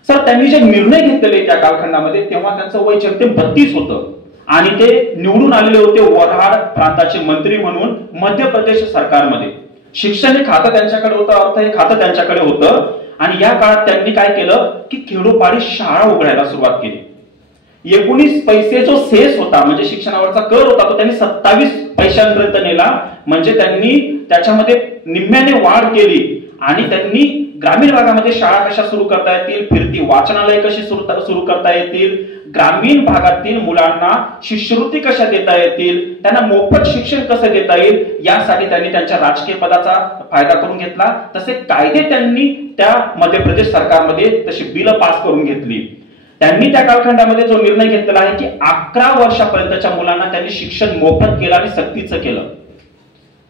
सर, त्यांनी जे निर्णय घेतलेले त्या कालखंडामध्ये तेव्हा त्यांचं वय जगते 32 होतं आणि ते निवडून आलेले होते वऱ्हाड प्रांताचे मंत्री म्हणून मध्य प्रदेश सरकारमध्ये. शिक्षण हे खातं त्यांच्याकडे होतं, अर्थ हे खातं त्यांच्याकडे होतं आणि या काळात त्यांनी काय केलं की खेडोपाडी शाळा उघडायला सुरुवात केली. 19 पैसे जो सेस होता म्हणजे शिक्षणावरचा कर होता तो त्यांनी 27 पैशांपर्यंत नेला. म्हणजे त्यांनी त्याच्यामध्ये निम्म्याने वाढ केली आणि त्यांनी ग्रामीण भागामध्ये शाळा कशा सुरू करता येतील, फिरती वाचनालय कशी सुरू करता येतील, ग्रामीण भागातील मुलांना शिष्यवृत्ती कशा देता येतील, त्यांना मोफत शिक्षण कसं देता येईल यासाठी त्यांनी त्यांच्या राजकीय पदाचा फायदा करून घेतला. तसे कायदे त्यांनी त्या मध्य प्रदेश सरकारमध्ये तशी बिल पास करून घेतली. त्यांनी त्या कालखंडामध्ये जो निर्णय घेतलेला आहे की 11 वर्षापर्यंतच्या मुलांना त्यांनी शिक्षण मोफत केलं आणि सक्तीचं केलं.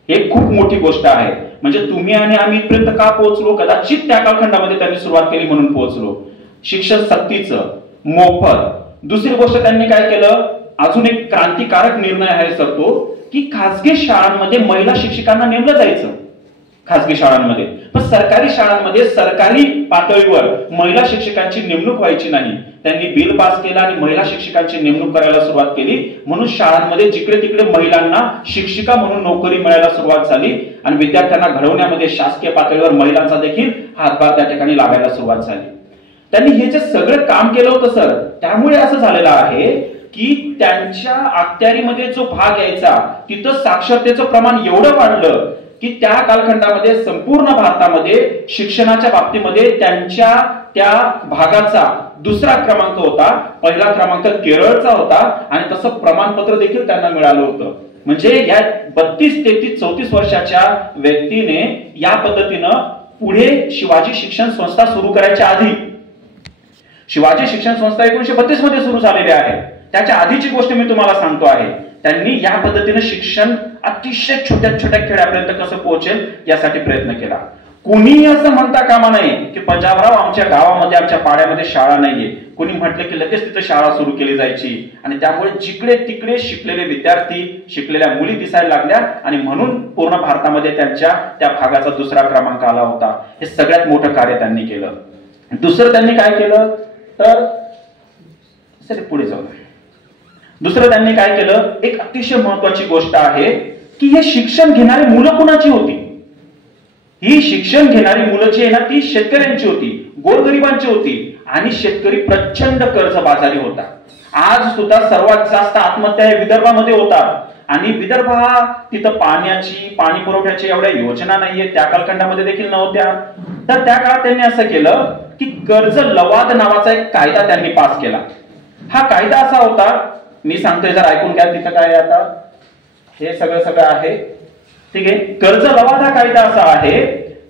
हे खूप मोठी गोष्ट आहे. म्हणजे तुम्ही आणि आम्ही इथपर्यंत का पोहोचलो, कदाचित त्या कालखंडामध्ये त्यांनी सुरुवात केली म्हणून पोहोचलो. शिक्षण सक्तीचं, मोफत. दुसरी गोष्ट त्यांनी काय केलं, अजून एक क्रांतिकारक निर्णय आहे सर तो की खासगी शाळांमध्ये महिला शिक्षकांना नेमलं जायचं. खासगी शाळांमध्ये, पण सरकारी शाळांमध्ये सरकारी पातळीवर महिला शिक्षकांची नेमणूक व्हायची नाही. त्यांनी बिल पास केलं आणि महिला शिक्षकांची नेमणूक करायला सुरुवात केली. म्हणून शाळांमध्ये जिकडे तिकडे महिलांना शिक्षिका म्हणून नोकरी मिळायला सुरुवात झाली आणि विद्यार्थ्यांना घडवण्यामध्ये शासकीय पातळीवर महिलांचा देखील हातभार त्या ठिकाणी लागायला सुरुवात झाली. त्यांनी हे जे सगळं काम केलं होतं सर, त्यामुळे असं झालेलं आहे की त्यांच्या अखत्यारीमध्ये जो भाग यायचा तिथं साक्षरतेचं प्रमाण एवढं वाढलं की त्या कालखंडामध्ये संपूर्ण भारतामध्ये शिक्षणाच्या बाबतीमध्ये त्यांच्या त्या भागाचा दुसरा क्रमांक होता. पहिला क्रमांक केरळचा होता आणि तसं प्रमाणपत्र देखील त्यांना मिळालं होतं. म्हणजे या 32, 33, 34 वर्षाच्या व्यक्तीने या पद्धतीनं पुढे शिवाजी शिक्षण संस्था सुरू करायच्या आधी, शिवाजी शिक्षण संस्था 1932 मध्ये सुरू झालेली आहे, त्याच्या आधीची गोष्ट मी तुम्हाला सांगतो आहे. त्यांनी या पद्धतीने शिक्षण अतिशय छोट्या छोट्या खेड्यापर्यंत कसं पोहोचेल यासाठी प्रयत्न केला. कोणी असं म्हणता कामा नये की पंजाबराव आमच्या गावामध्ये, आमच्या पाड्यामध्ये शाळा नाहीये. कोणी म्हटलं की लगेच तिथे शाळा सुरू केली जायची आणि त्यामुळे जिकडे तिकडे शिकलेले विद्यार्थी, शिकलेल्या मुली दिसायला लागल्या आणि म्हणून पूर्ण भारतामध्ये त्यांच्या त्या भागाचा दुसरा क्रमांक आला होता. हे सगळ्यात मोठं कार्य त्यांनी केलं. दुसरं त्यांनी काय केलं तर पुढे जाऊ. दुसरं त्यांनी काय केलं, एक अतिशय महत्वाची गोष्ट आहे की हे शिक्षण घेणारी मुलं कुणाची होती? ही शिक्षण घेणारी मुलं जी आहे ना ती शेतकऱ्यांची होती, गोरगरिबांची होती आणि शेतकरी प्रचंड कर्जबाजारी होता. आज सुद्धा सर्वात जास्त आत्महत्या हे विदर्भामध्ये होतात आणि विदर्भ हा तिथं पाणी पुरवठ्याची एवढ्या योजना नाहीये, त्या कालखंडामध्ये देखील नव्हत्या. तर त्या काळात त्यांनी असं केलं की कर्ज लवाद नावाचा एक कायदा त्यांनी पास केला. हा कायदा असा होता, मी सांगतोय जर ऐकून घ्या, तिथं काय आता हे सगळं आहे, ठीक आहे. कर्ज लवाद हा कायदा असा आहे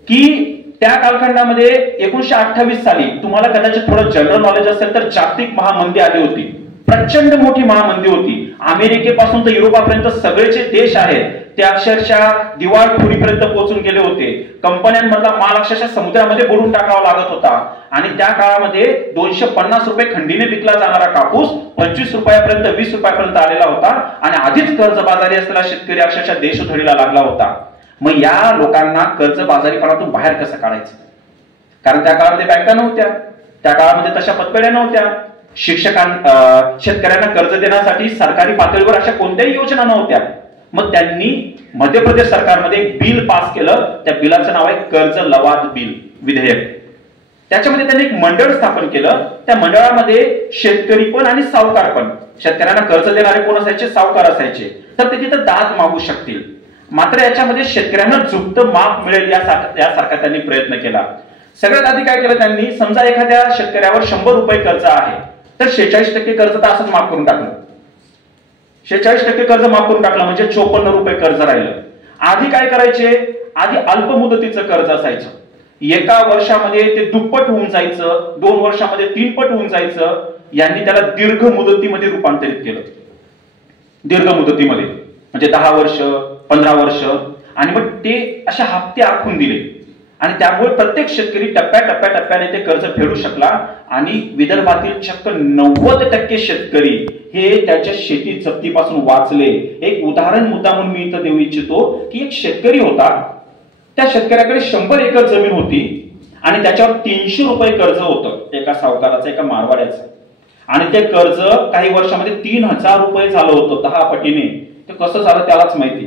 की त्या कालखंडामध्ये 1928 साली, तुम्हाला कदाचित थोडं जनरल नॉलेज असेल तर, जागतिक महामंदी आली होती. प्रचंड मोठी महामंदी होती. अमेरिकेपासून तर युरोपापर्यंत सगळे जे देश आहेत ते अक्षरशः दिवाळखोरीपर्यंत पोहोचून गेले होते. कंपन्यांमधला माल अक्षरशः समुद्रामध्ये बुडून टाकावा लागत होता आणि त्या काळामध्ये 250 रुपये खंडीने विकला जाणारा कापूस 25 रुपयापर्यंत, 20 रुपयापर्यंत आलेला होता आणि आधीच कर्जबाजारी असलेला शेतकरी अक्षरशः देशोधडीला लागला होता. मग या लोकांना कर्जबाजारीपणातून बाहेर कसं काढायचं? कारण त्या काळामध्ये बँका नव्हत्या, त्या काळामध्ये तशा पतपेढ्या नव्हत्या, शेतकऱ्यांना कर्ज देण्यासाठी सरकारी पातळीवर अशा कोणत्याही योजना नव्हत्या. मग त्यांनी मध्य प्रदेश सरकारमध्ये एक बिल पास केलं. त्या बिलाचं नाव आहे कर्ज लवाद बिल विधेयक. त्याच्यामध्ये त्यांनी एक मंडळ स्थापन केलं. त्या मंडळामध्ये शेतकरी पण आणि सावकार पण, शेतकऱ्यांना कर्ज देणारे कोण असायचे? सावकार असायचे. तर ते तिथं दाद मागू शकतील. मात्र याच्यामध्ये शेतकऱ्यांना झुकतं माफ मिळेल यासारखा त्यांनी प्रयत्न केला. सगळ्यात आधी काय केलं त्यांनी, समजा एखाद्या शेतकऱ्यावर 100 रुपये कर्ज आहे तर 46% कर्ज तर असंच माफ करून टाकलं. 46% कर्ज माफ करून टाकलं म्हणजे 54 रुपये कर्ज राहिलं. आधी काय करायचे, आधी अल्प मुदतीचं कर्ज असायचं. एका वर्षामध्ये ते दुप्पट होऊन जायचं, 2 वर्षामध्ये 3 पट होऊन जायचं. यांनी त्याला दीर्घ मुदतीमध्ये रूपांतरित केलं. दीर्घ मुदतीमध्ये, म्हणजे 10 वर्ष 15 वर्ष, आणि मग ते अशा हप्ते आखून दिले आणि त्यामुळे प्रत्येक शेतकरी टप्प्याटप्प्याने ते कर्ज फेडू शकला आणि विदर्भातील चक्क 90% शेतकरी हे त्याच्या शेती जप्तीपासून वाचले. एक उदाहरण मुद्दा म्हणून मी इथं देऊ इच्छितो की एक शेतकरी होता, त्या शेतकऱ्याकडे 100 एकर जमीन होती आणि त्याच्यावर 300 रुपये कर्ज होतं एका सावकाराचं, एका मारवाड्याचं, आणि ते कर्ज काही वर्षामध्ये 3000 रुपये झालं होतं, 10 पटीने. ते कसं झालं त्यालाच माहिती.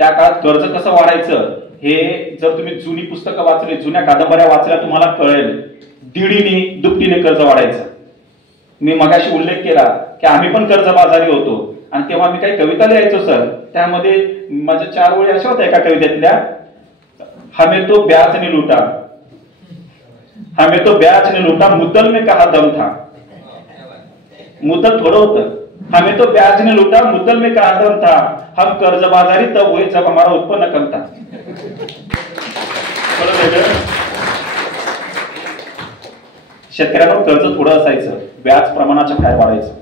त्या काळात कर्ज कसं वाढायचं हे जर तुम्ही जुनी पुस्तकं वाचली, जुन्या कादंबऱ्या वाचल्या, तुम्हाला कळेल. दीडीने दुपटीने कर्ज वाढायचं. मी मगाशी उल्लेख केला की आम्ही पण कर्जबाजारी होतो आणि तेव्हा मी काही कविता लिहायचो सर. त्यामध्ये माझ्या 4 ओळी अशा होत्या एका कवितेतल्या, हमें तो ब्याज ने लूटा, हमें तो ब्याज ने लूटा, मुद्दल में कहा दम था. मुद्दल थोडं होतं. हमें तो ब्याज ने लूटा, मुद्दल में कहा दम था, हम कर्जबाजारी तब हुए जब हमारा उत्पन्न कम था. शेतकऱ्यांवर कर्ज थोडं असायचं, व्याज प्रमाणाच्या बाहेर वाढायचं.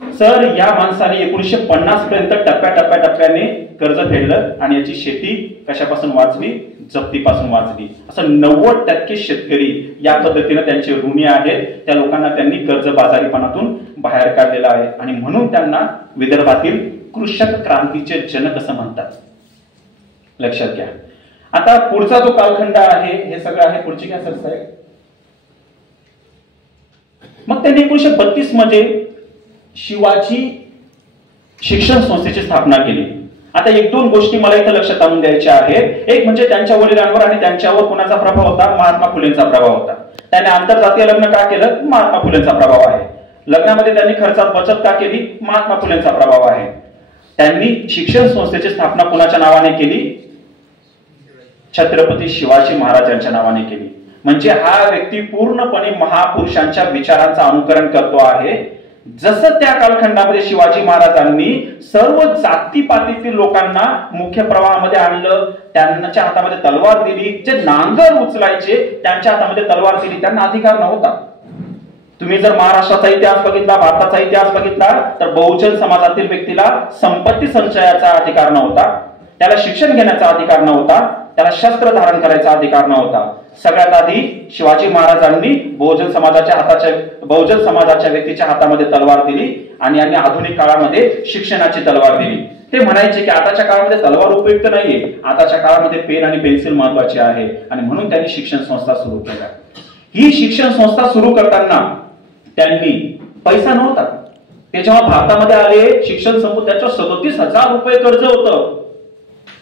सर या माणसाने 1950 पर्यंत टप्प्याटप्प्याने कर्ज फेडलं आणि याची शेती कशापासून वाचली? जप्तीपासून वाचली. असं 90% शेतकरी या पद्धतीने त्यांचे ऋणी आहेत. त्या लोकांना त्यांनी कर्जबाजारीपणातून बाहेर काढलेलं आहे आणि म्हणून त्यांना विदर्भातील कृषक क्रांतीचे जनक असं म्हणतात. लक्षात घ्या. आता पुढचा जो कालखंड आहे हे सगळं आहे, पुढची काय सर साहेब? मग त्यांनी 1932 मध्ये शिवाजी शिक्षण संस्थेची स्थापना केली. आता 1-2 गोष्टी मला इथं लक्षात आणून द्यायच्या आहेत. एक म्हणजे त्यांच्या वडिलांवर आणि त्यांच्यावर कोणाचा प्रभाव होता? महात्मा फुलेंचा प्रभाव होता. त्याने आंतरजातीय लग्न का केलं? महात्मा फुलेंचा प्रभाव आहे. लग्नामध्ये त्यांनी खर्चात बचत का केली? महात्मा फुलेंचा प्रभाव आहे. त्यांनी शिक्षण संस्थेची स्थापना कोणाच्या नावाने केली? छत्रपती शिवाजी महाराजांच्या नावाने केली. म्हणजे हा व्यक्ती पूर्णपणे महापुरुषांच्या विचारांचं अनुकरण करतो आहे. जसं त्या कालखंडामध्ये शिवाजी महाराजांनी सर्व जातीपातीतील लोकांना मुख्य प्रवाहामध्ये आणलं, त्यांच्या हातामध्ये तलवार दिली. जे नांगर उचलायचे त्यांच्या हातामध्ये तलवार दिली, त्यांना अधिकार नव्हता. तुम्ही जर महाराष्ट्राचा इतिहास बघितला, भारताचा इतिहास बघितला तर बहुजन समाजातील व्यक्तीला संपत्ती संचयाचा अधिकार नव्हता, त्याला शिक्षण घेण्याचा अधिकार नव्हता, त्याला शस्त्र धारण करायचा अधिकार नव्हता. सगळ्यात आधी शिवाजी महाराजांनी बहुजन समाजाच्या व्यक्तीच्या हातामध्ये तलवार दिली आणि यांनी आधुनिक काळामध्ये शिक्षणाची तलवार दिली. ते म्हणायचे की आताच्या काळामध्ये तलवार उपयुक्त नाहीये, आताच्या काळामध्ये पेन आणि पेन्सिल महत्वाची आहे आणि म्हणून त्यांनी शिक्षण संस्था सुरू केल्या. ही शिक्षण संस्था सुरू करताना त्यांनी पैसा नव्हता. ते जेव्हा भारतामध्ये आले शिक्षण संस्था त्याच्यावर 37,000 रुपये कर्ज होतं.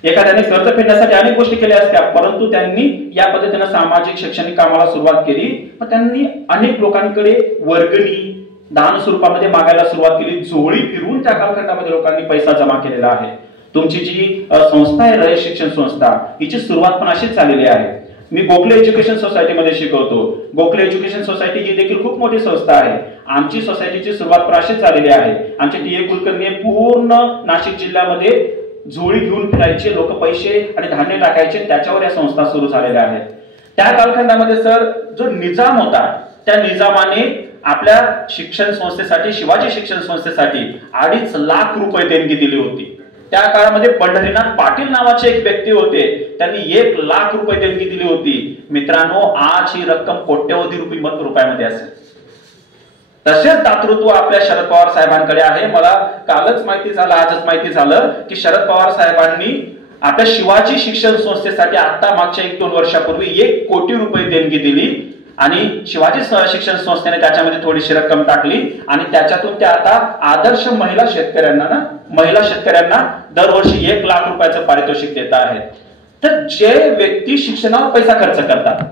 एखाद्याने कर्ज फेडण्यासाठी अनेक गोष्टी केल्या असत्या, परंतु त्यांनी या पद्धतीने सामाजिक शैक्षणिक कामाला सुरुवात केली. मग त्यांनी अनेक लोकांकडे वर्गणी दान स्वरूपामध्ये मागायला सुरुवात केली. जोळी फिरून त्या कालखंडामध्ये लोकांनी पैसा जमा केलेला आहे. तुमची जी संस्था आहे रयत शिक्षण संस्था, हिची सुरुवात पण अशीच झालेली आहे. मी गोखले एज्युकेशन सोसायटीमध्ये शिकवतो. गोखले एज्युकेशन सोसायटी ही देखील खूप मोठी संस्था आहे. आमची सोसायटीची सुरुवात पण अशीच झालेली आहे. आमचे टी.ए. कुलकर्णी पूर्ण नाशिक जिल्ह्यामध्ये झोळी घेऊन फिरायचे, लोक पैसे आणि धान्य टाकायचे, त्याच्यावर या संस्था सुरू झालेल्या आहेत. त्या कालखंडामध्ये सर जो निजाम होता त्या निजामाने आपल्या शिक्षण संस्थेसाठी, शिवाजी शिक्षण संस्थेसाठी 2.5 लाख रुपये देणगी दिली होती. त्या काळामध्ये पंढरीनाथ पाटील नावाचे एक व्यक्ती होते, त्यांनी 1 लाख रुपये देणगी दिली होती. मित्रांनो आज ही रक्कम कोट्यवधी रुपयामध्ये असेल. तसेच दातृत्व आपल्या शरद पवार साहेबांकडे आहे. मला कालच माहिती झालं, आजच माहिती झालं की शरद पवार साहेबांनी आपल्या शिवाजी शिक्षण संस्थेसाठी आता मागच्या 1-2 वर्षापूर्वी 1 कोटी रुपये देणगी दिली आणि शिवाजी शिक्षण संस्थेने त्याच्यामध्ये थोडीशी रक्कम टाकली आणि त्याच्यातून ते आता आदर्श महिला शेतकऱ्यांना दरवर्षी 1 लाख रुपयाचं पारितोषिक देत आहेत. तर जे व्यक्ती शिक्षणावर पैसा खर्च करतात,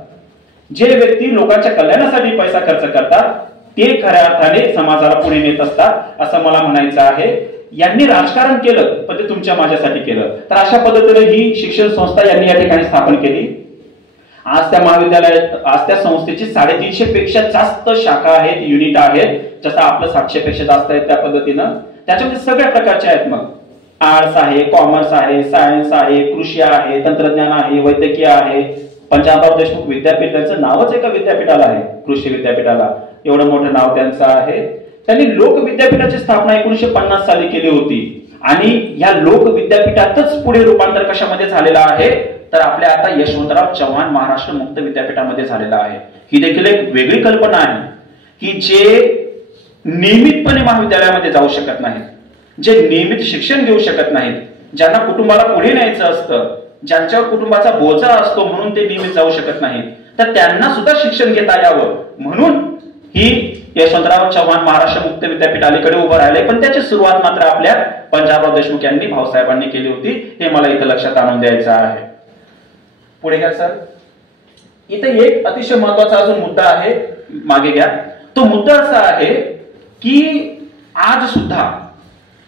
जे व्यक्ती लोकांच्या कल्याणासाठी पैसा खर्च करतात, ते खऱ्या अर्थाने समाजाला पुढे नेत असतात असं मला म्हणायचं आहे. यांनी राजकारण केलं पण ते तुमच्या माझ्यासाठी केलं. तर अशा पद्धतीने ही शिक्षण संस्था यांनी या ठिकाणी स्थापन केली. आज त्या संस्थेची 350 पेक्षा जास्त शाखा आहेत, युनिट आहेत. जसं आपलं 700 पेक्षा जास्त आहेत त्या पद्धतीनं. त्याच्यामध्ये सगळ्या प्रकारचे आहेत. मग आर्ट्स आहे, कॉमर्स आहे, सायन्स आहे, कृषी आहे, तंत्रज्ञान आहे, वैद्यकीय आहे. पंजाबराव देशमुख विद्यापीठ, त्यांचं नावच एका विद्यापीठाला आहे, कृषी विद्यापीठाला. एवढं मोठं नाव त्यांचं आहे. त्यांनी लोक विद्यापीठाची स्थापना 1950 साली केली होती आणि या लोक विद्यापीठातच पुढे रूपांतर कशामध्ये झालेलं आहे तर आपल्या आता यशवंतराव चव्हाण महाराष्ट्र मुक्त विद्यापीठामध्ये झालेला आहे। ही देखील एक वेगळी कल्पना आहे की जे नियमितपणे महाविद्यालयामध्ये जाऊ शकत नाहीत, जे नियमित शिक्षण घेऊ शकत नाहीत, ज्यांना कुटुंबाला पुढे न्यायचं असतं, ज्यांच्यावर कुटुंबाचा बोजा असतो म्हणून ते नियमित जाऊ शकत नाहीत, तर त्यांना सुद्धा शिक्षण घेता यावं म्हणून ही यशवंतराव चव्हाण महाराष्ट्र मुक्त विद्यापीठ अलीकडे उभं राहिले। पण त्याची सुरुवात मात्र आपल्या पंजाबराव देशमुख यांनी भाऊसाहेबांनी केली होती, हे मला इथं लक्षात आणून द्यायचं आहे। पुढे घ्या सर। इथे एक अतिशय महत्वाचा अजून मुद्दा आहे, मागे घ्या। तो मुद्दा असा आहे की आज सुद्धा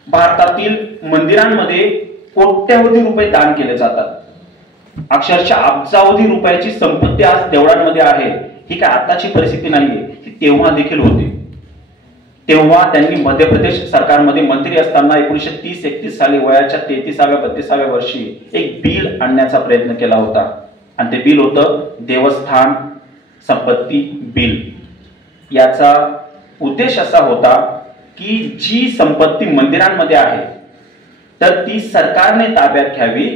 भारतातील मंदिरांमध्ये कोट्यवधी रुपये दान केले जातात, अक्षरशः अब्जावधी रुपयाची संपत्ती आज देवळांमध्ये आहे। ही काय आताची परिस्थिती नाहीये, ही तेव्हा देखील होती। तेव्हा त्यांनी मध्य प्रदेश सरकारमध्ये मंत्री असताना 1930-31 साली वयाच्या 33व्या-32व्या वर्षी एक बिल आणण्याचा प्रयत्न केला होता आणि ते बिल होतं देवस्थान संपत्ती बिल। याचा उद्देश असा होता की जी संपत्ती मंदिरांमध्ये आहे तर ती सरकारने ताब्यात घ्यावी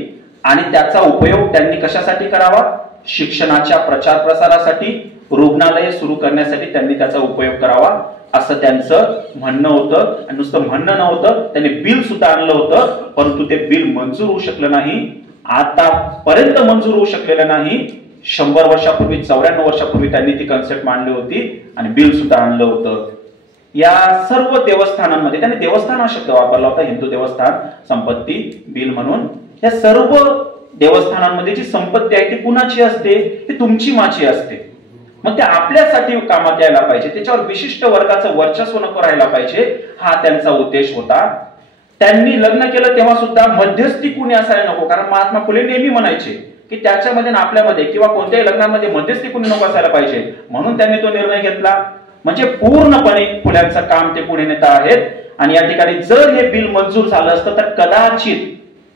आणि त्याचा उपयोग त्यांनी कशासाठी करावा, शिक्षणाच्या प्रचार प्रसारासाठी, रुग्णालये सुरू करण्यासाठी त्यांनी त्याचा उपयोग करावा असं त्यांचं म्हणणं होतं। आणि नुसतं म्हणणं नव्हतं, त्यांनी बिल सुद्धा आणलं होतं, परंतु ते बिल मंजूर होऊ शकलं नाही, आतापर्यंत मंजूर होऊ शकलेलं नाही। 100 वर्षापूर्वी 94 वर्षापूर्वी त्यांनी ती कन्सेप्ट मांडली होती आणि बिल सुद्धा आणलं होतं। या सर्व देवस्थानांमध्ये त्यांनी देवस्थान हा शब्द वापरला होता, हिंदू देवस्थान संपत्ती बिल म्हणून। या सर्व देवस्थानांमध्ये जी संपत्ती आहे ती कुणाची असते, ती तुमची माझी असते। मग ते आपल्यासाठी कामात यायला पाहिजे, त्याच्यावर विशिष्ट वर्गाचं वर्चस्व नको राहायला पाहिजे, हा त्यांचा उद्देश होता। त्यांनी लग्न केलं तेव्हा सुद्धा मध्यस्थी कुणी असायला नको, कारण महात्मा फुले नेहमी म्हणायचे की त्याच्यामध्ये आपल्यामध्ये किंवा कोणत्याही लग्नामध्ये मध्यस्थी कुणी नको असायला पाहिजे, म्हणून त्यांनी तो निर्णय घेतला। म्हणजे पूर्णपणे फुल्यांचं काम ते पुढे नेत आहेत। आणि या ठिकाणी जर हे बिल मंजूर झालं असतं तर कदाचित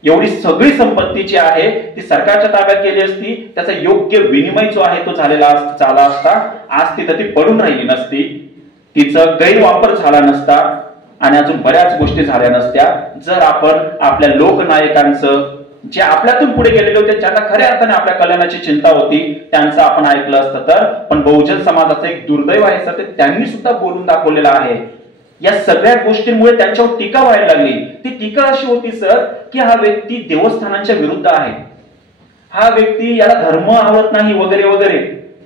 एवढी सगळी संपत्ती जी आहे ती सरकारच्या ताब्यात गेली असती, त्याचा योग्य विनिमय जो आहे तो झाला असता, आज ती पडून राहिली नसती, तिचा गैरवापर झाला नसता आणि अजून बऱ्याच गोष्टी झाल्या नसत्या जर आपण आपल्या लोकनायकांचं, जे आपल्यातून पुढे गेलेले होते, ज्यांना खऱ्या अर्थाने आपल्या कल्याणाची चिंता होती, त्यांचं आपण ऐकलं असतं तर। पण बहुजन समाजाचं एक दुर्दैव आहे सर, त्यांनी सुद्धा बोलून दाखवलेलं आहे। या सगळ्या गोष्टींमुळे त्यांच्यावर टीका व्हायला लागली। ती टीका अशी होती सर की हा व्यक्ती देवस्थानांच्या विरुद्ध आहे, हा व्यक्ती, याला धर्म आवडत नाही वगैरे वगैरे।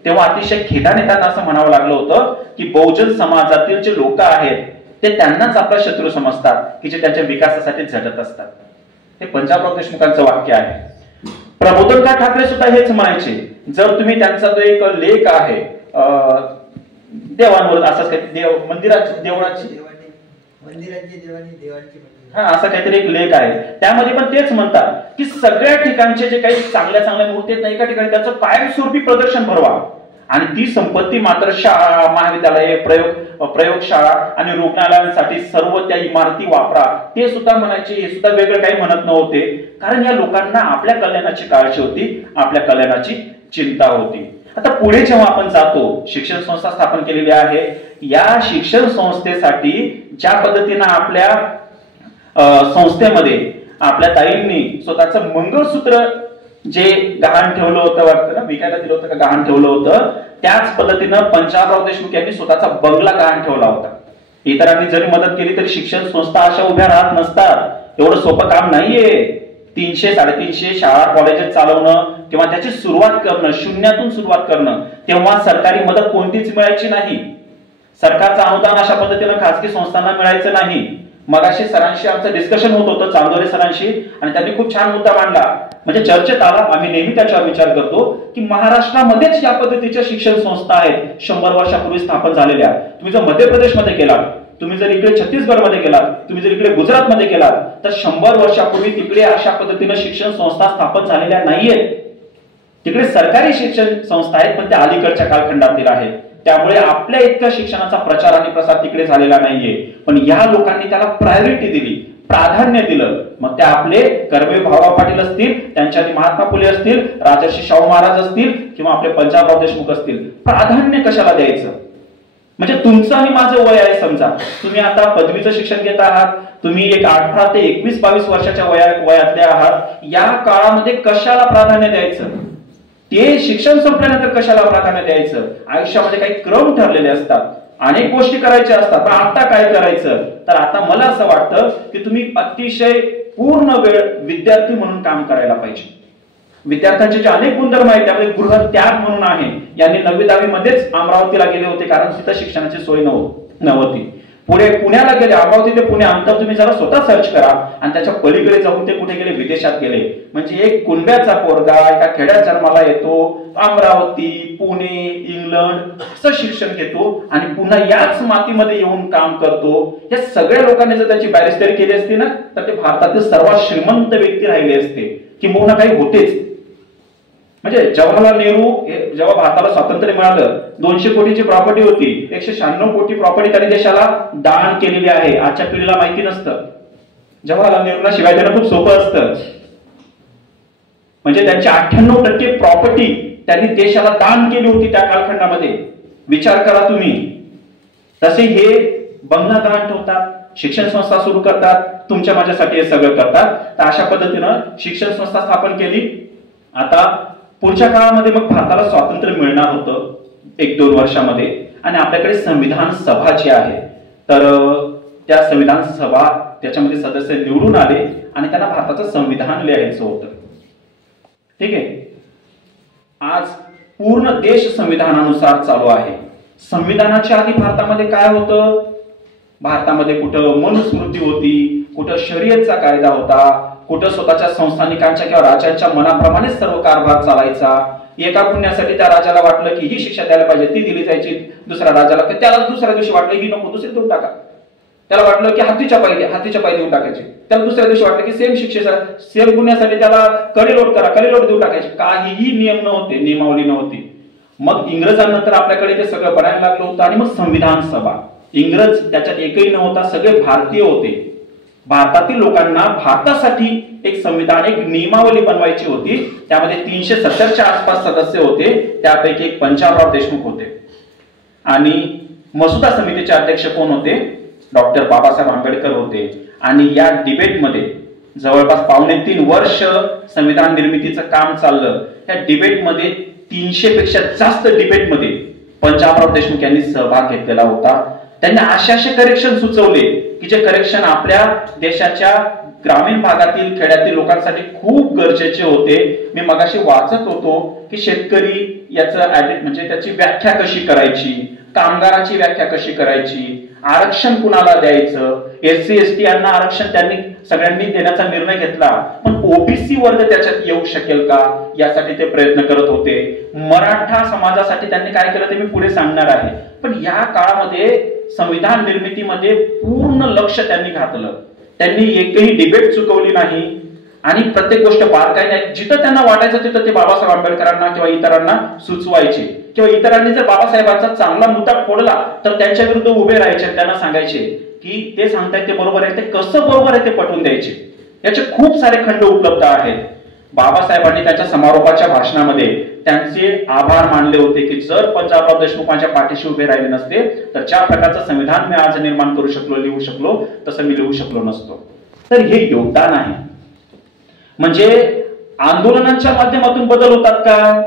तेव्हा अतिशय खेदाने त्यांना असं म्हणावं लागलं होतं की बहुजन समाजातील जे लोक आहेत ते त्यांनाच आपला शत्रू समजतात की जे त्यांच्या विकासासाठी झटत असतात। हे पंजाबराव देशमुखांचं वाक्य आहे। प्रबोधनकार ठाकरे सुद्धा हेच म्हणायचे। जर तुम्ही त्यांचा जो एक लेख आहे देवांवर, असंच काही मंदिराची देवळाची हा असा काहीतरी एक लेख आहे, त्यामध्ये पण तेच म्हणतात की सगळ्या ठिकाणचे जे काही चांगल्या चांगल्या मूर्ती आहेत ना, एका ठिकाणी त्याचं कायमस्वरूपी प्रदर्शन भरवा आणि ती संपत्ती मात्र शाळा, महाविद्यालये, प्रयोगशाळा आणि रुग्णालयांसाठी सर्व त्या इमारती वापरा, ते सुद्धा म्हणायचे। हे सुद्धा वेगळं काही म्हणत नव्हते, कारण या लोकांना आपल्या कल्याणाची काळजी होती, आपल्या कल्याणाची चिंता होती। आता पुढे जेव्हा आपण जातो, शिक्षण संस्था स्थापन केलेली आहे, या शिक्षण संस्थेसाठी ज्या पद्धतीने आपल्या संस्थेमध्ये आपल्या ताईंनी स्वतःचं मंगळसूत्र जे गहाण ठेवलं होतं, वाटतं ना, विकायला दिलं होतं का गहाण ठेवलं होतं, त्याच पद्धतीनं पंजाबराव देशमुख यांनी स्वतःचा बंगला गहाण ठेवला होता। इतरांनी जरी मदत केली तरी शिक्षण संस्था अशा उभ्या राहत नसतात, एवढं सोपं काम नाहीये। 300-350 शाळा कॉलेजेस चालवणं किंवा त्याची सुरुवात करणं, शून्यातून सुरुवात करणं, तेव्हा सरकारी मदत कोणतीच मिळायची नाही, सरकारचं अनुदान अशा पद्धतीनं खासगी संस्थांना मिळायचं नाही। मगाशी सरांशी आमचं डिस्कशन होत होतं, चांदोरे सरांशी, आणि त्यांनी खूप छान मुद्दा मांडला, म्हणजे चर्चेत आला, आम्ही नेहमी त्याच्यावर विचार करतो की महाराष्ट्रामध्येच या पद्धतीच्या शिक्षण संस्था आहेत 100 वर्षापूर्वी स्थापन झालेल्या। तुम्ही जर मध्य प्रदेशमध्ये गेलात, तुम्ही जर इकडे छत्तीसगडमध्ये गेलात, तुम्ही जर इकडे गुजरातमध्ये गेलात, तर 100 वर्षापूर्वी तिकडे अशा पद्धतीनं शिक्षण संस्था स्थापन झालेल्या नाहीयेत। तिकडे सरकारी शिक्षण संस्था आहेत, पण त्या अलीकडच्या कालखंडातील आहेत, त्यामुळे आपल्या इतक्या शिक्षणाचा प्रचार आणि प्रसार तिकडे झालेला नाहीये। पण या लोकांनी त्याला प्रायोरिटी दिली, प्राधान्य दिलं। मग ते आपले कर्मवीर भाऊराव पाटील असतील, त्यांच्या महात्मा फुले असतील, राजर्षी शाहू महाराज असतील किंवा आपले पंजाबराव देशमुख असतील, प्राधान्य कशाला द्यायचं? म्हणजे तुमचं आणि माझं वय आहे. समजा तुम्ही आता पदवीचं शिक्षण घेत आहात, तुम्ही एक 18 ते 21-22 वर्षाच्या वयातले आहात. या काळामध्ये कशाला प्राधान्य द्यायचं, ते शिक्षण संपल्यानंतर कशाला प्राधान्य द्यायचं. आयुष्यामध्ये काही क्रम ठरलेले असतात, अनेक गोष्टी करायच्या असतात. पण आता काय करायचं, तर आता मला असं वाटतं की तुम्ही अतिशय पूर्ण वेळ विद्यार्थी म्हणून काम करायला पाहिजे. विद्यार्थ्यांचे जे अनेक गुणधर्म आहेत त्यामध्ये गृहत्याग म्हणून आहे. यांनी 9वी-10वी मध्येच अमरावतीला गेले होते कारण तिथं शिक्षणाची सोय नव्हती. पुढे पुण्याला गेले, अमरावती ते पुणे अंतर तुम्ही जरा स्वतः सर्च करा आणि त्याच्या पलीकडे जाऊन ते कुठे गेले, विदेशात गेले. म्हणजे एक कुणब्याचा पोरगा एका खेड्यात जन्माला येतो, अमरावती, पुणे, इंग्लंड असं शिक्षण घेतो आणि पुन्हा याच मातीमध्ये येऊन काम करतो. या सगळ्या लोकांनी जर त्याची बॅरिस्टरी केली असती ना तर ते भारतातील सर्वात श्रीमंत व्यक्ती राहिले असते, किंबहुना काही होतेच. म्हणजे जवाहरलाल नेहरू जेव्हा भारताला स्वातंत्र्य मिळालं 200 कोटीची प्रॉपर्टी होती, 196 कोटी प्रॉपर्टी त्यांनी देशाला दान केलेली आहे. आजच्या पिढीला माहिती नसतं. जवाहरलाल नेहरूंना शिवाय देणं खूप सोपं असतं. म्हणजे त्यांची 98% प्रॉपर्टी त्यांनी देशाला दान केली होती त्या कालखंडामध्ये. विचार करा तुम्ही. तसे हे बंगला गहाण ठेवतात, शिक्षण संस्था सुरू करतात, तुमच्या माझ्यासाठी हे सगळं करतात. तर अशा पद्धतीनं शिक्षण संस्था स्थापन केली. आता पुढच्या काळामध्ये मग भारताला स्वातंत्र्य मिळणार होतं 1-2 वर्षामध्ये आणि आपल्याकडे संविधान सभा जी आहे तर त्या संविधान सभा त्याच्यामध्ये सदस्य निवडून आले आणि त्यांना भारताचं संविधान लिहायचं होतं. ठीक आहे. आज पूर्ण देश संविधानानुसार चालू आहे. संविधानाच्या आधी भारतामध्ये काय होतं, भारतामध्ये कुठं मनुस्मृती होती, कुठं शरीयतचा कायदा होता, कुठं स्वतःच्या संस्थानिकांच्या किंवा राजांच्या मनाप्रमाणे सर्व कारभार चालायचा. एका गुन्ह्यासाठी त्या राजाला वाटलं की ही शिक्षा द्यायला पाहिजे, ती दिली जायची दुसऱ्या राजाला. त्याला दुसऱ्या दिवशी वाटलं ही नको, दुसरी देऊन टाका. त्याला वाटलं की हातीच्या पाय देऊन टाकायचे, त्याला दुसऱ्या दिवशी वाटलं की सेम गुन्ह्यासाठी त्याला कडेलोट देऊन टाकायचे. काहीही नियम नव्हते, नियमावली नव्हती. मग इंग्रजांनंतर आपल्याकडे ते सगळं बनायला लागलं होतं आणि मग संविधान सभा. इंग्रज त्याच्यात एकही नव्हता, सगळे भारतीय होते. भारतातील लोकांना भारतासाठी एक संविधान, एक नियमावली बनवायची होती. त्यामध्ये 370च्या आसपास सदस्य होते, त्यापैकी एक पंजाबराव देशमुख होते. आणि मसुदा समितीचे अध्यक्ष कोण होते, डॉक्टर बाबासाहेब आंबेडकर होते. आणि या डिबेटमध्ये जवळपास 2.5 वर्ष संविधान निर्मितीचं काम चाललं. या डिबेटमध्ये 300 पेक्षा जास्त डिबेटमध्ये पंजाबराव देशमुख यांनी सहभाग घेतलेला होता. त्यांनी असे करेक्शन सुचवले की जे करेक्शन आपल्या देशाच्या ग्रामीण भागातील खेड्यातील लोकांसाठी खूप गरजेचे होते. मी मगाशी वाचत होतो की शेतकरी याचं म्हणजे त्याची व्याख्या कशी करायची, कामगाराची व्याख्या कशी करायची, आरक्षण कुणाला द्यायचं, SC ST यांना आरक्षण त्यांनी सगळ्यांनी देण्याचा निर्णय घेतला. पण ओबीसी वर्ग त्याच्यात येऊ शकेल का यासाठी ते प्रयत्न करत होते. मराठा समाजासाठी त्यांनी काय केलं ते मी पुढे सांगणार आहे. पण या काळामध्ये संविधान निर्मितीमध्ये पूर्ण लक्ष त्यांनी घातलं. त्यांनी एकही डिबेट चुकवली नाही आणि प्रत्येक गोष्ट बारकाईने जिथं त्यांना वाटायचं तिथं ते बाबासाहेब आंबेडकरांना किंवा इतरांना सुचवायचे. किंवा इतरांनी जर बाबासाहेबांचा चांगला मुद्दा फोडला तर त्यांच्या विरुद्ध उभे राहायचे, त्यांना सांगायचे की ते सांगतायत ते बरोबर आहे, ते कसं बरोबर आहे ते पटवून द्यायचे. याचे खूप सारे खंड उपलब्ध आहेत. बाबासाहेबांनी त्यांच्या समारोपाच्या भाषणामध्ये त्यांचे आभार मानले होते की जर पंजाबराव देशमुख माझ्या पाठीशी उभे राहिले नसते तर ज्या प्रकारचं संविधान मी आज निर्माण करू शकलो, लिहू शकलो, तसं मी लिहू शकलो नसतो. तर हे योगदान आहे. म्हणजे आंदोलनांच्या माध्यमातून बदल होतात का,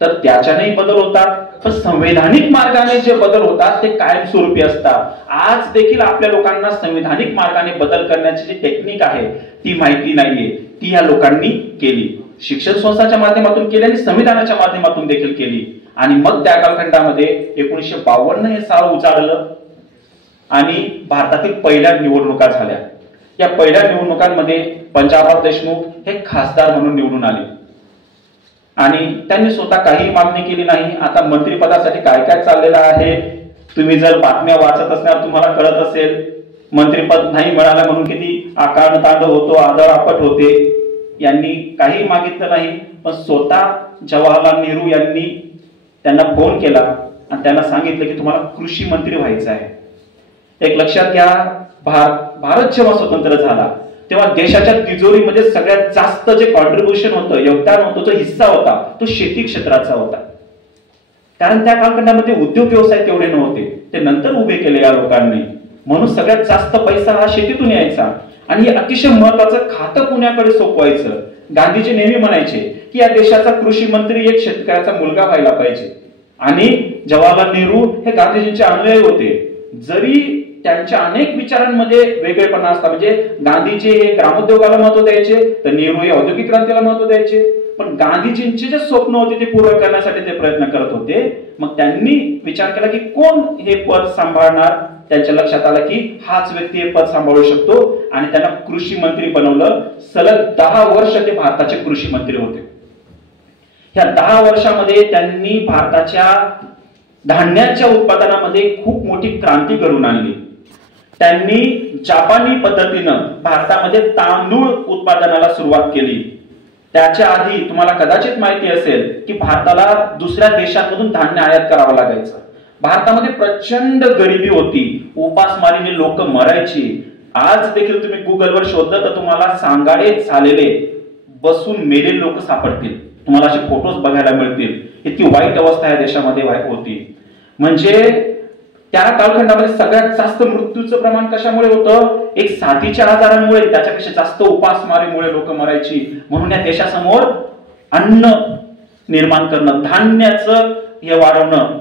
तर त्याच्यानेही बदल होतात. पण संवैधानिक मार्गाने जे बदल होतात ते कायमस्वरूपी असतात. आज देखील आपल्या लोकांना संवैधानिक मार्गाने बदल करण्याची जी टेक्निक आहे ती माहिती नाहीये. ती या लोकांनी केली, शिक्षण संस्थाच्या माध्यमातून केली आणि संविधानाच्या माध्यमातून देखील केली. आणि मग त्या कालखंडामध्ये 1952 हे साल उजाडलं आणि भारतातील पहिल्या निवडणुका झाल्या. या पहिल्या निवडणुकांमध्ये पंजाबराव देशमुख हे खासदार म्हणून निवडून आले आणि त्यांनी स्वतः काही मागणी केली नाही. आता मंत्रिपदासाठी काय काय चाललेलं आहे तुम्ही जर बातम्या वाचत असणार तुम्हाला कळत असेल. मंत्रिपद नाही मिळालं म्हणून किती आकांड तांडव होतो, आदरापट होते. यांनी काही मागितलं नाही, पण स्वतः जवाहरलाल नेहरू यांनी त्यांना फोन केला आणि त्यांना सांगितलं की तुम्हाला कृषी मंत्री व्हायचं आहे. एक लक्षात घ्या, भारत जेव्हा स्वतंत्र झाला तेव्हा देशाच्या तिजोरीमध्ये सगळ्यात जास्त जे कॉन्ट्रीब्युशन होतं, योगदान होतं, जो हिस्सा होता तो शेती क्षेत्राचा होता. कारण त्या कालखंडामध्ये उद्योग व्यवसाय तेवढे नव्हते, ते नंतर उभे केले या लोकांनी. म्हणून सगळ्यात जास्त पैसा हा शेतीतून यायचा आणि हे अतिशय महत्वाचं खातं पुण्याकडे सोपवायचं. गांधीजी नेहमी म्हणायचे की या देशाचा कृषी मंत्री एक शेतकऱ्याचा मुलगा व्हायला पाहिजे. आणि जवाहरलाल नेहरू हे गांधीजींचे अनुयायी होते. जरी त्यांच्या अनेक विचारांमध्ये वेगळेपणा असता, म्हणजे गांधीजी हे ग्रामोद्योगाला महत्व द्यायचे तर नेहरू हे औद्योगिक क्रांतीला महत्व द्यायचे. पण गांधीजींचे जे स्वप्न होते ते पूर्ण करण्यासाठी ते प्रयत्न करत होते. मग त्यांनी विचार केला की कोण हे पद सांभाळणार. त्यांच्या लक्षात आलं की हाच व्यक्ती हे पद सांभाळू शकतो आणि त्यांना कृषी मंत्री बनवलं. सलग 10 वर्ष ते भारताचे कृषी मंत्री होते. ह्या 10 वर्षामध्ये त्यांनी भारताच्या धान्याच्या उत्पादनामध्ये खूप मोठी क्रांती घडवून आणली. त्यांनी जापानी पद्धतीनं भारतामध्ये तांदूळ उत्पादनाला सुरुवात केली. त्याच्या आधी तुम्हाला कदाचित माहिती असेल की भारताला दुसऱ्या देशांमधून धान्य आयात करावं लागायचं. भारतामध्ये प्रचंड गरिबी होती, उपासमारीने लोक मरायची. आज देखील तुम्ही गुगलवर शोधलं तर तुम्हाला सांगाडे झालेले बसून मेलेले लोक सापडतील. तुम्हाला असे फोटोज बघायला मिळतील. इतकी वाईट अवस्था या देशामध्ये होती. म्हणजे त्या कालखंडामध्ये सगळ्यात जास्त मृत्यूचं प्रमाण कशामुळे होतं? एक साथीच्या आजारांमुळे, त्याच्यापेक्षा जास्त उपासमारीमुळे लोक मरायची. म्हणून या देशासमोर अन्न निर्माण करणं, धान्याचं हे वाढवणं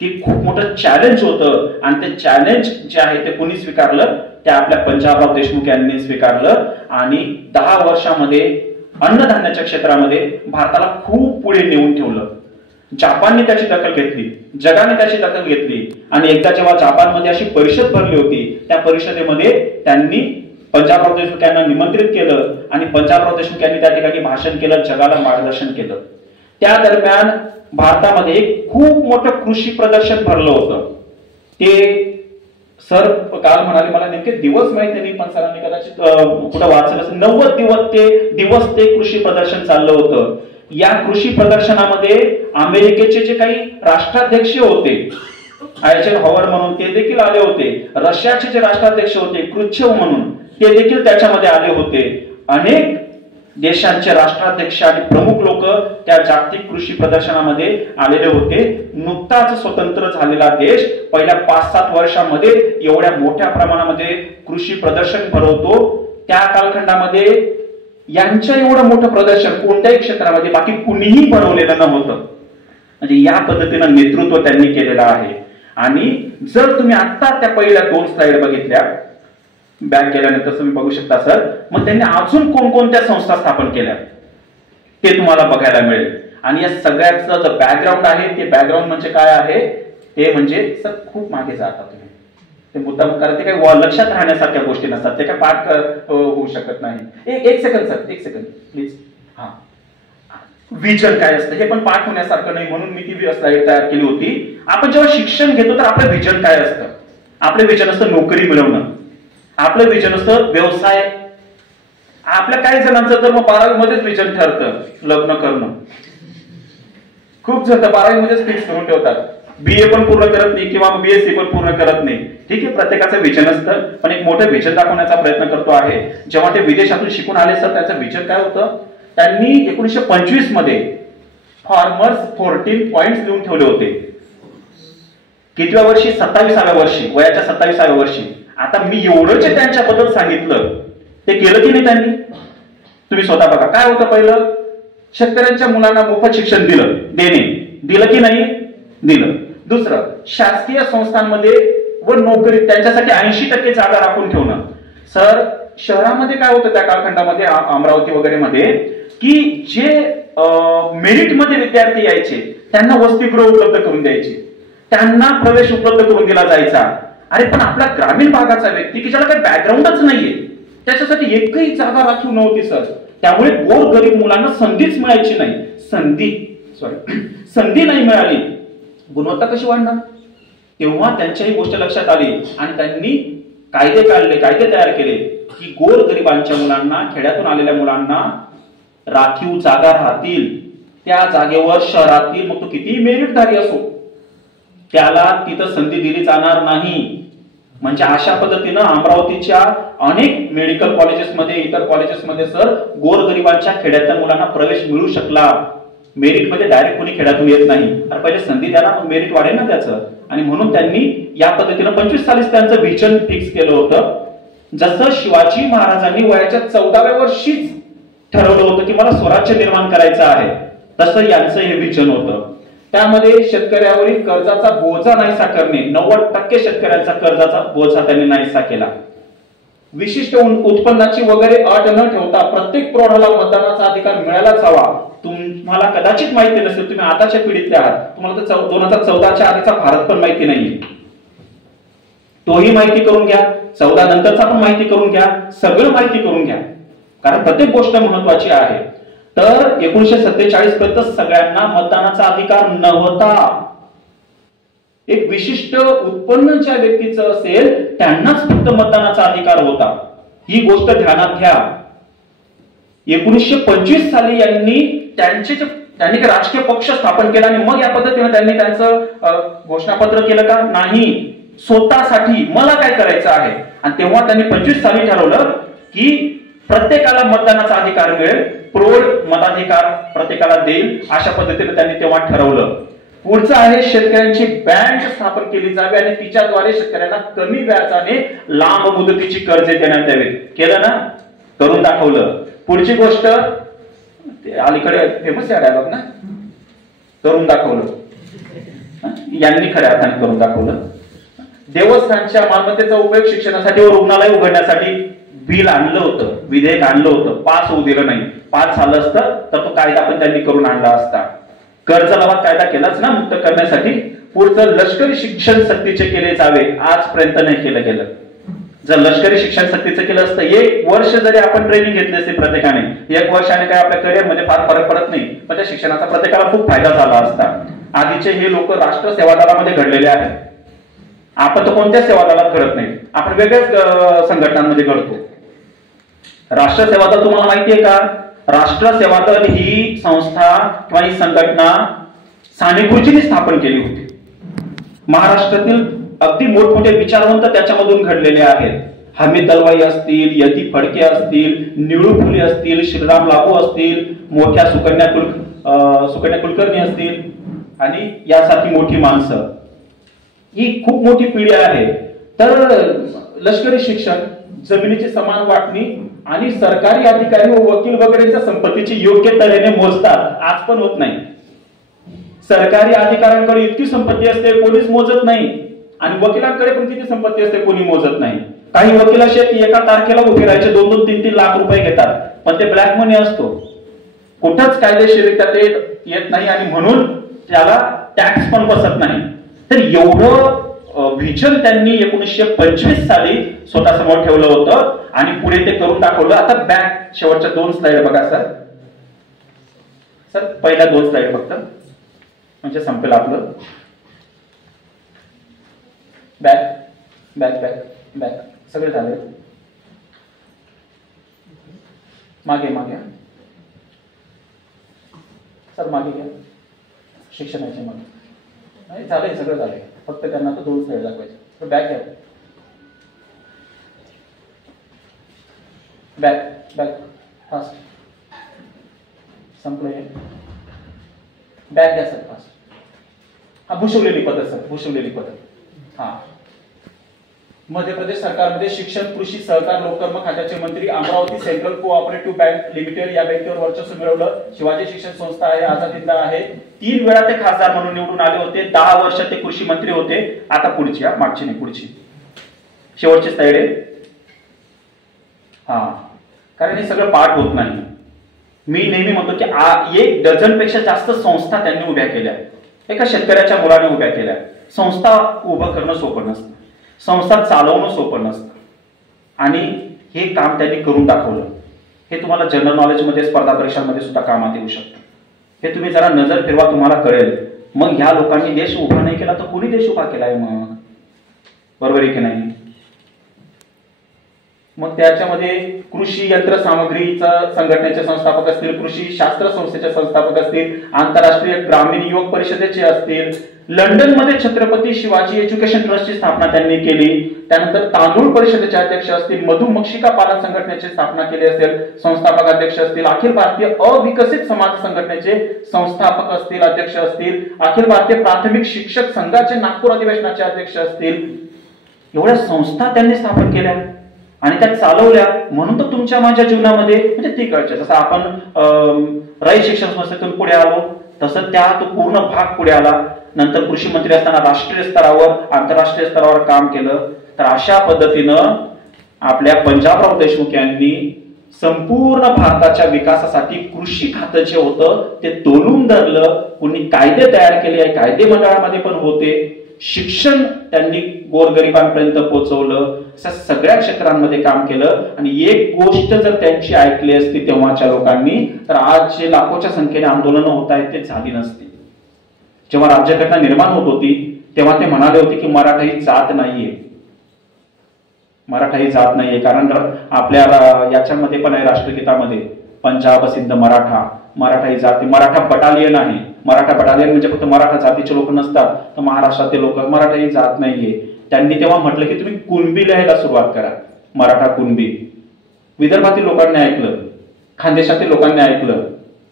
ते खूप मोठं चॅलेंज होतं. आणि ते चॅलेंज जे आहे ते कोणी स्वीकारलं? त्या आपल्या पंजाबराव देशमुख यांनी स्वीकारलं. आणि 10 वर्षामध्ये अन्नधान्याच्या क्षेत्रामध्ये भारताला खूप पुढे नेऊन ठेवलं. जपानने त्याची दखल घेतली, जगाने त्याची दखल घेतली. आणि एकदा जेव्हा जपानमध्ये अशी परिषद भरली होती, त्या परिषदेमध्ये त्यांनी पंजाबराव देशमुख यांना निमंत्रित केलं आणि पंजाबराव देशमुख यांनी त्या ठिकाणी भाषण केलं, जगाला मार्गदर्शन केलं. त्या दरम्यान भारतामध्ये एक खूप मोठं कृषी प्रदर्शन भरलं होतं. ते सर काल म्हणाले, मला नेमके दिवस माहिती नाही पण सरांनी कदाचित कुठं वाचलं असेल, 90 दिवस ते कृषी प्रदर्शन चाललं होतं. या कृषी प्रदर्शनामध्ये अमेरिकेचे जे काही राष्ट्राध्यक्ष होते, आयझेनहॉवर म्हणून, ते देखील आले होते. रशियाचे जे राष्ट्राध्यक्ष होते, क्रुश्चेव म्हणून, ते देखील त्याच्यामध्ये आले होते. अनेक देशांचे राष्ट्राध्यक्ष आणि प्रमुख लोक त्या जागतिक कृषी प्रदर्शनामध्ये आलेले होते. नुकताच स्वतंत्र झालेला देश पहिल्या 5-7 वर्षांमध्ये एवढ्या मोठ्या प्रमाणामध्ये कृषी प्रदर्शन भरवतो. त्या कालखंडामध्ये यांच्या एवढं मोठं प्रदर्शन कोणत्याही क्षेत्रामध्ये बाकी कुणीही भरवलेलं नव्हतं. म्हणजे या पद्धतीनं नेतृत्व त्यांनी केलेलं आहे. आणि जर तुम्ही आता त्या पहिल्या 2 स्लाइड बघितल्या, बॅक गेल्यानंतर तुम्ही बघू शकता सर, मग त्यांनी अजून कोणकोणत्या संस्था स्थापन केल्या ते तुम्हाला बघायला मिळेल. आणि या सगळ्याचं जो बॅकग्राऊंड आहे, ते बॅकग्राऊंड म्हणजे काय आहे? ते म्हणजे सर खूप मागे जातात तुम्ही, ते मुद्दाम कारण ते काही लक्षात राहण्यासारख्या गोष्टी नसतात, ते काय पाठ होऊ शकत नाही. एक सेकंड सर, एक सेकंड प्लीज. हा, विजन काय असतं हे पण पाठ होण्यासारखं नाही, म्हणून मी ती स्लाइड तयार केली होती. आपण जेव्हा शिक्षण घेतो तर आपलं विजन काय असतं? आपलं विजन असतं नोकरी मिळवणं, आपलं विजन असतं व्यवसाय. आपल्या काही जणांचं तर मग 12वी मध्येच विजन ठरतं लग्न करणं. खूप जण 12वी मध्येच फिक्स करून ठेवतात, BA पण पूर्ण करत नाही किंवा BSc पण पूर्ण करत नाही. ठीक आहे, प्रत्येकाचं विजन असतं, पण एक मोठं विजन दाखवण्याचा प्रयत्न करतो आहे. जेव्हा ते विदेशातून शिकून आले सर, त्याचं विजन काय होतं? त्यांनी 1925 मध्ये फार्मर्स 14 पॉइंट्स लिहून ठेवले होते. कितव्या वर्षी? 27व्या वर्षी, वयाच्या 27व्या वर्षी. आता मी एवढं जे त्यांच्याबद्दल सांगितलं ते केलं की नाही त्यांनी? तुम्ही स्वतः बघा. काय होतं? पहिलं, शेतकऱ्यांच्या मुलांना मोफत शिक्षण दिलं की नाही? दिलं. दुसरं, शासकीय संस्थांमध्ये व नोकरी त्यांच्यासाठी 80% जागा राखून ठेवणं. सर शहरामध्ये काय होतं त्या कालखंडामध्ये, अमरावती वगैरे मध्ये, की जे मेरिट मध्ये विद्यार्थी यायचे त्यांना वसतिगृह उपलब्ध करून द्यायचे, त्यांना प्रवेश उपलब्ध करून दिला जायचा. अरे पण आपला ग्रामीण भागाचा व्यक्ती की ज्याला काही बॅकग्राऊंडच नाहीये, त्याच्यासाठी एकही जागा राखीव नव्हती सर. त्यामुळे गोर गरीब मुलांना संधीच मिळायची नाही. संधी नाही मिळाली, गुणवत्ता कशी वाढणार? तेव्हा त्यांच्याही गोष्ट लक्षात आली आणि त्यांनी कायदे काढले, कायदे तयार केले की गोर गरिबांच्या मुलांना, खेड्यातून आलेल्या मुलांना राखीव जागा राहतील. त्या जागेवर शहरातील मग तो किती मेरिटधारी असो त्याला तिथं संधी दिली जाणार नाही. म्हणजे अशा पद्धतीनं अमरावतीच्या अनेक मेडिकल कॉलेजेसमध्ये, इतर कॉलेजेसमध्ये सर गोरगरिबांच्या खेड्यातल्या मुलांना प्रवेश मिळू शकला. मेरिटमध्ये डायरेक्ट कोणी खेळातून येत नाही, आणि पहिले संधी द्यायला मेरिट वाढेल ना त्याचं. आणि म्हणून त्यांनी या पद्धतीनं 25 सालीच त्यांचं व्हिजन फिक्स केलं होतं. जसं शिवाजी महाराजांनी वयाच्या 14व्या वर्षीच ठरवलं होतं की मला स्वराज्य निर्माण करायचं आहे, तसं यांचं हे व्हिजन होतं. त्यामध्ये शेतकऱ्यावरील कर्जाचा बोजा नाहीसा करणे, 90% शेतकऱ्यांचा कर्जाचा बोजा त्यांनी नाहीसा केला. विशिष्ट उत्पन्नाची वगैरे अट न ठेवता प्रत्येक प्रौढाला मतदानाचा अधिकार मिळायलाच हवा. तुम्हाला कदाचित माहिती नसेल, तुम्ही आताच्या पिढीतले आहात, तुम्हाला तर 2014च्या आधीचा भारत पण माहिती नाहीये. तोही माहिती करून घ्या, 14 नंतरचा पण माहिती करून घ्या, सगळं माहिती करून घ्या, कारण प्रत्येक गोष्ट महत्वाची आहे. तर 1947 पर्यंत सगळ्यांना मतदानाचा अधिकार नव्हता. एक विशिष्ट उत्पन्न ज्या व्यक्तीचं असेल त्यांनाच फक्त मतदानाचा अधिकार होता. ही गोष्ट ध्यानात घ्या. 1925 साली त्यांनी राजकीय पक्ष स्थापन केला आणि मग या पद्धतीने त्यांनी त्यांचं घोषणापत्र केलं का? नाही. स्वतःसाठी मला काय करायचं आहे, आणि तेव्हा त्यांनी 25 साली ठरवलं की प्रत्येकाला मतदानाचा अधिकार मिळेल, प्रौढ मताधिकार प्रत्येकाला देईल, अशा पद्धतीने त्यांनी तेव्हा ठरवलं. पुढचं आहे शेतकऱ्यांची बँक स्थापन केली जावी आणि तिच्याद्वारे शेतकऱ्यांना कमी व्याजाने लांब मुदतीची कर्जे देण्यात यावी. केलं ना, करून दाखवलं. पुढची गोष्ट अलीकडे फेमस आहे डायलॉग ना, करून दाखवलं. यांनी खऱ्या अर्थाने करून दाखवलं. देवस्थानच्या मालमत्तेचा उपयोग शिक्षणासाठी व रुग्णालय उघडण्यासाठी बिल आणलं होतं, विधेयक आणलं होतं, पास होऊ दिलं नाही. पास झालं असतं तर तो कायदा पण त्यांनी करून आणला असता. कर्ज लवाद कायदा केलाच ना मुक्त करण्यासाठी. पुढचं लष्करी शिक्षण सक्तीचे केले जावे, आजपर्यंत नाही केलं गेलं. जर लष्करी शिक्षण सक्तीचं केलं असतं, 1 वर्ष जरी आपण ट्रेनिंग घेतली असते प्रत्येकाने, 1 वर्षाने काय आपल्या करिअरमध्ये फार फरक पडत नाही, पण त्या शिक्षणाचा प्रत्येकाला खूप फायदा झाला असता. आधीचे हे लोक राष्ट्र सेवा दलामध्ये घडलेले आहेत. आपण तर कोणत्याच सेवा दलात घडत नाही, आपण वेगळ्याच संघटनांमध्ये घडतो. राष्ट्र सेवा दल तुम्हाला माहिती आहे का? राष्ट्र सेवा दल ही संस्था किंवा ही संघटना साने गुरुजींनी स्थापन केली होती. महाराष्ट्रातील अगदी मोठमोठे विचारवंत त्याच्यामधून घडलेले आहेत. हमीद दलवाई असतील, यती फडके असतील, निळू फुले असतील, श्रीराम लागू असतील, मोठ्या सुकन्या कुलकर्णी असतील, आणि यासारखी मोठी माणसं. ही खूप मोठी पिढी आहे. तर लष्करी शिक्षण, जमिनीची समान वाटणी आणि सरकारी अधिकारी व वकील वगैरेच्या संपत्तीची योग्य तऱ्हेने मोजतात, आज पण होत नाही. सरकारी अधिकाऱ्यांकडे इतकी संपत्ती असते कोणीच मोजत नाही, आणि वकिलांकडे पण किती संपत्ती असते कोणी मोजत नाही. काही वकील असे एका तारखेला उभे राहायचे 2-2, 3-3 लाख रुपये घेतात, पण ते ब्लॅक मनी असतो, कुठंच कायदेशीरित्या ते येत नाही, आणि म्हणून त्याला टॅक्स पण बसत नाही. तर एवढं व्हिजन त्यांनी 1925 साली स्वतःसमोर ठेवलं होतं आणि पुढे ते करून दाखवलं. आता बॅक शेवटच्या 2 स्लाइड बघा सर, पहिल्या 2 स्लाइड फक्त, म्हणजे संपेल आपलं. बॅक बॅक बॅक बॅक सगळे झाले. मागे सर, मागे घ्या. शिक्षणाचे मागे नाही झालंय, सगळं झालंय, फक्त त्यांना तो 2 स्लाइड दाखवायचे. तर बॅक घ्या, बॅक फास्ट, संपलं. बॅक घ्या सर, फास्ट. हा, भूषवलेली पद्धत सर, भूषवलेली पद्धत. हा, मध्य प्रदेश सरकारमध्ये शिक्षण, कृषी, सहकार, लोककर्म खात्याचे मंत्री, Amravati central cooperative bank limited या बँकेवर वर्चस्व मिळवलं. शिवाजी शिक्षण संस्था आहे, आझादीतला आहे. 3 वेळा ते खासदार म्हणून निवडून आले होते. 10 वर्ष ते कृषी मंत्री होते. आता पुढची, मागची नाही, पुढची शेवटची स्लाइड आहे. हा, कारण हे सगळं पाठ होत नाही. मी नेहमी म्हणतो की 1 डझनपेक्षा जास्त संस्था त्यांनी उभ्या केल्या. एका शेतकऱ्याच्या मुलाने उभ्या केल्या. संस्था उभं करणं सोपं नसतं, संस्था चालवणं सोपं नसतं, आणि हे काम त्यांनी करून दाखवलं. हे तुम्हाला जनरल नॉलेजमध्ये, स्पर्धा परीक्षांमध्ये सुद्धा कामात येऊ शकतं. हे तुम्ही जरा नजर फिरवा, तुम्हाला कळेल. मग ह्या लोकांनी देश उभा नाही केला तर कोणी देश उभा केलाय मग? बरोबर आहे की नाही? मग त्याच्यामध्ये कृषी यंत्र सामग्रीचा संघटनेचे संस्थापक असतील, कृषी शास्त्र संस्थेचे संस्थापक असतील, आंतरराष्ट्रीय ग्रामीण युवक परिषदेचे असतील, लंडन मध्ये छत्रपती शिवाजी एज्युकेशन ट्रस्टची स्थापना त्यांनी केली, त्यानंतर तांदूळ परिषदेचे अध्यक्ष असतील, मधुमक्षिका पालन संघटनेची स्थापना केली असेल, संस्थापक अध्यक्ष असतील, अखिल भारतीय अविकसित समाज संघटनेचे संस्थापक असतील, अध्यक्ष असतील, अखिल भारतीय प्राथमिक शिक्षक संघाचे नागपूर अधिवेशनाचे अध्यक्ष असतील. एवढ्या संस्था त्यांनी स्थापन केल्या आणि त्या चालवल्या. म्हणून तर तुमच्या माझ्या जीवनामध्ये म्हणजे ती कळच्या, जसं आपण रयत शिक्षण संस्थेतून पुढे आलो तसं त्या तो पूर्ण भाग पुढे आला. नंतर कृषी मंत्री असताना राष्ट्रीय स्तरावर आंतरराष्ट्रीय स्तरावर काम केलं. तर अशा पद्धतीनं आपल्या पंजाबराव देशमुख यांनी संपूर्ण भारताच्या विकासासाठी कृषी खातं जे होतं ते तोलून धरलं. कुणी कायदे तयार केले, कायदे मंडळामध्ये पण होते. शिक्षण त्यांनी गोरगरिबांपर्यंत पोहोचवलं. अशा सगळ्या क्षेत्रांमध्ये काम केलं. आणि एक गोष्ट जर त्यांची ऐकली असती तेव्हाच्या लोकांनी, तर आज जे लाखोच्या संख्येने आंदोलनं होत आहेत ते झाली नसती. जेव्हा राज्यघटना निर्माण होत होती तेव्हा ते म्हणाले होते की मराठा ही जात नाहीये, मराठा ही जात नाहीये. कारण आपल्या याच्यामध्ये पण आहे, राष्ट्रगीतामध्ये पंजाब सिंध मराठा, मराठा ही जाती, मराठा बटालियन आहे. मराठा बटालियन म्हणजे फक्त मराठा जातीचे लोक नसतात, तर महाराष्ट्रातील लोक. मराठा ही जात नाहीये. त्यांनी तेव्हा म्हटलं की तुम्ही कुणबी लिहायला सुरुवात करा, मराठा कुणबी. विदर्भातील लोकांनी ऐकलं, खानदेशातील लोकांनी ऐकलं.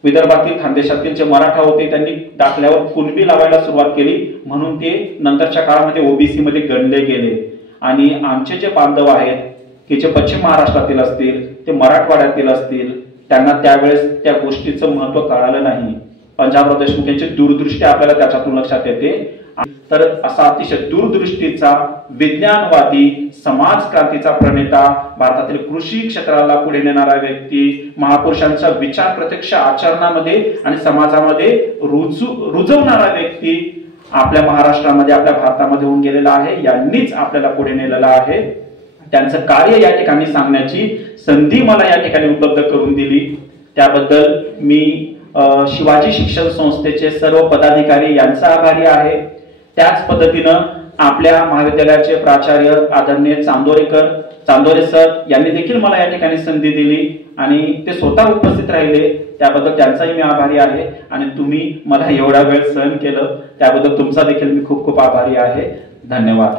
विदर्भातील खानदेशातील जे मराठा होते त्यांनी दाखल्यावर कुणबी लावायला सुरुवात केली. म्हणून ते नंतरच्या काळामध्ये ओबीसी मध्ये गणले गेले. आणि आमचे जे बांधव आहेत की जे पश्चिम महाराष्ट्रातील असतील, ते मराठवाड्यातील असतील, त्यांना त्यावेळेस त्या गोष्टीचं महत्व कळालं नाही. पंजाबराव देशमुख यांची दूरदृष्टी आपल्याला त्याच्यातून लक्षात येते. तर असा अतिशय दूरदृष्टीचा, विज्ञानवादी, समाज क्रांतीचा प्रणेता, भारतातील कृषी क्षेत्राला पुढे नेणारा व्यक्ती, महापुरुषांचा विचार प्रत्यक्ष आचरणामध्ये आणि समाजामध्ये रुजवणारा व्यक्ती आपल्या महाराष्ट्रामध्ये, आपल्या भारतामध्ये होऊन गेलेला आहे. यांनीच आपल्याला पुढे नेलेला आहे. त्यांचं कार्य या ठिकाणी सांगण्याची संधी मला या ठिकाणी उपलब्ध करून दिली. त्याबद्दल मी शिवाजी शिक्षण संस्थेचे सर्व पदाधिकारी यांचा आभारी आहे. त्याच पद्धतीनं आपल्या महाविद्यालयाचे प्राचार्य आदरणीय चांदोरे सर यांनी देखील मला या ठिकाणी संधी दिली आणि ते स्वतः उपस्थित राहिले. त्याबद्दल त्यांचाही मी आभारी आहे. आणि तुम्ही मला एवढा वेळ सहन केलं त्याबद्दल तुमचा देखील मी खूप खूप आभारी आहे. धन्यवाद.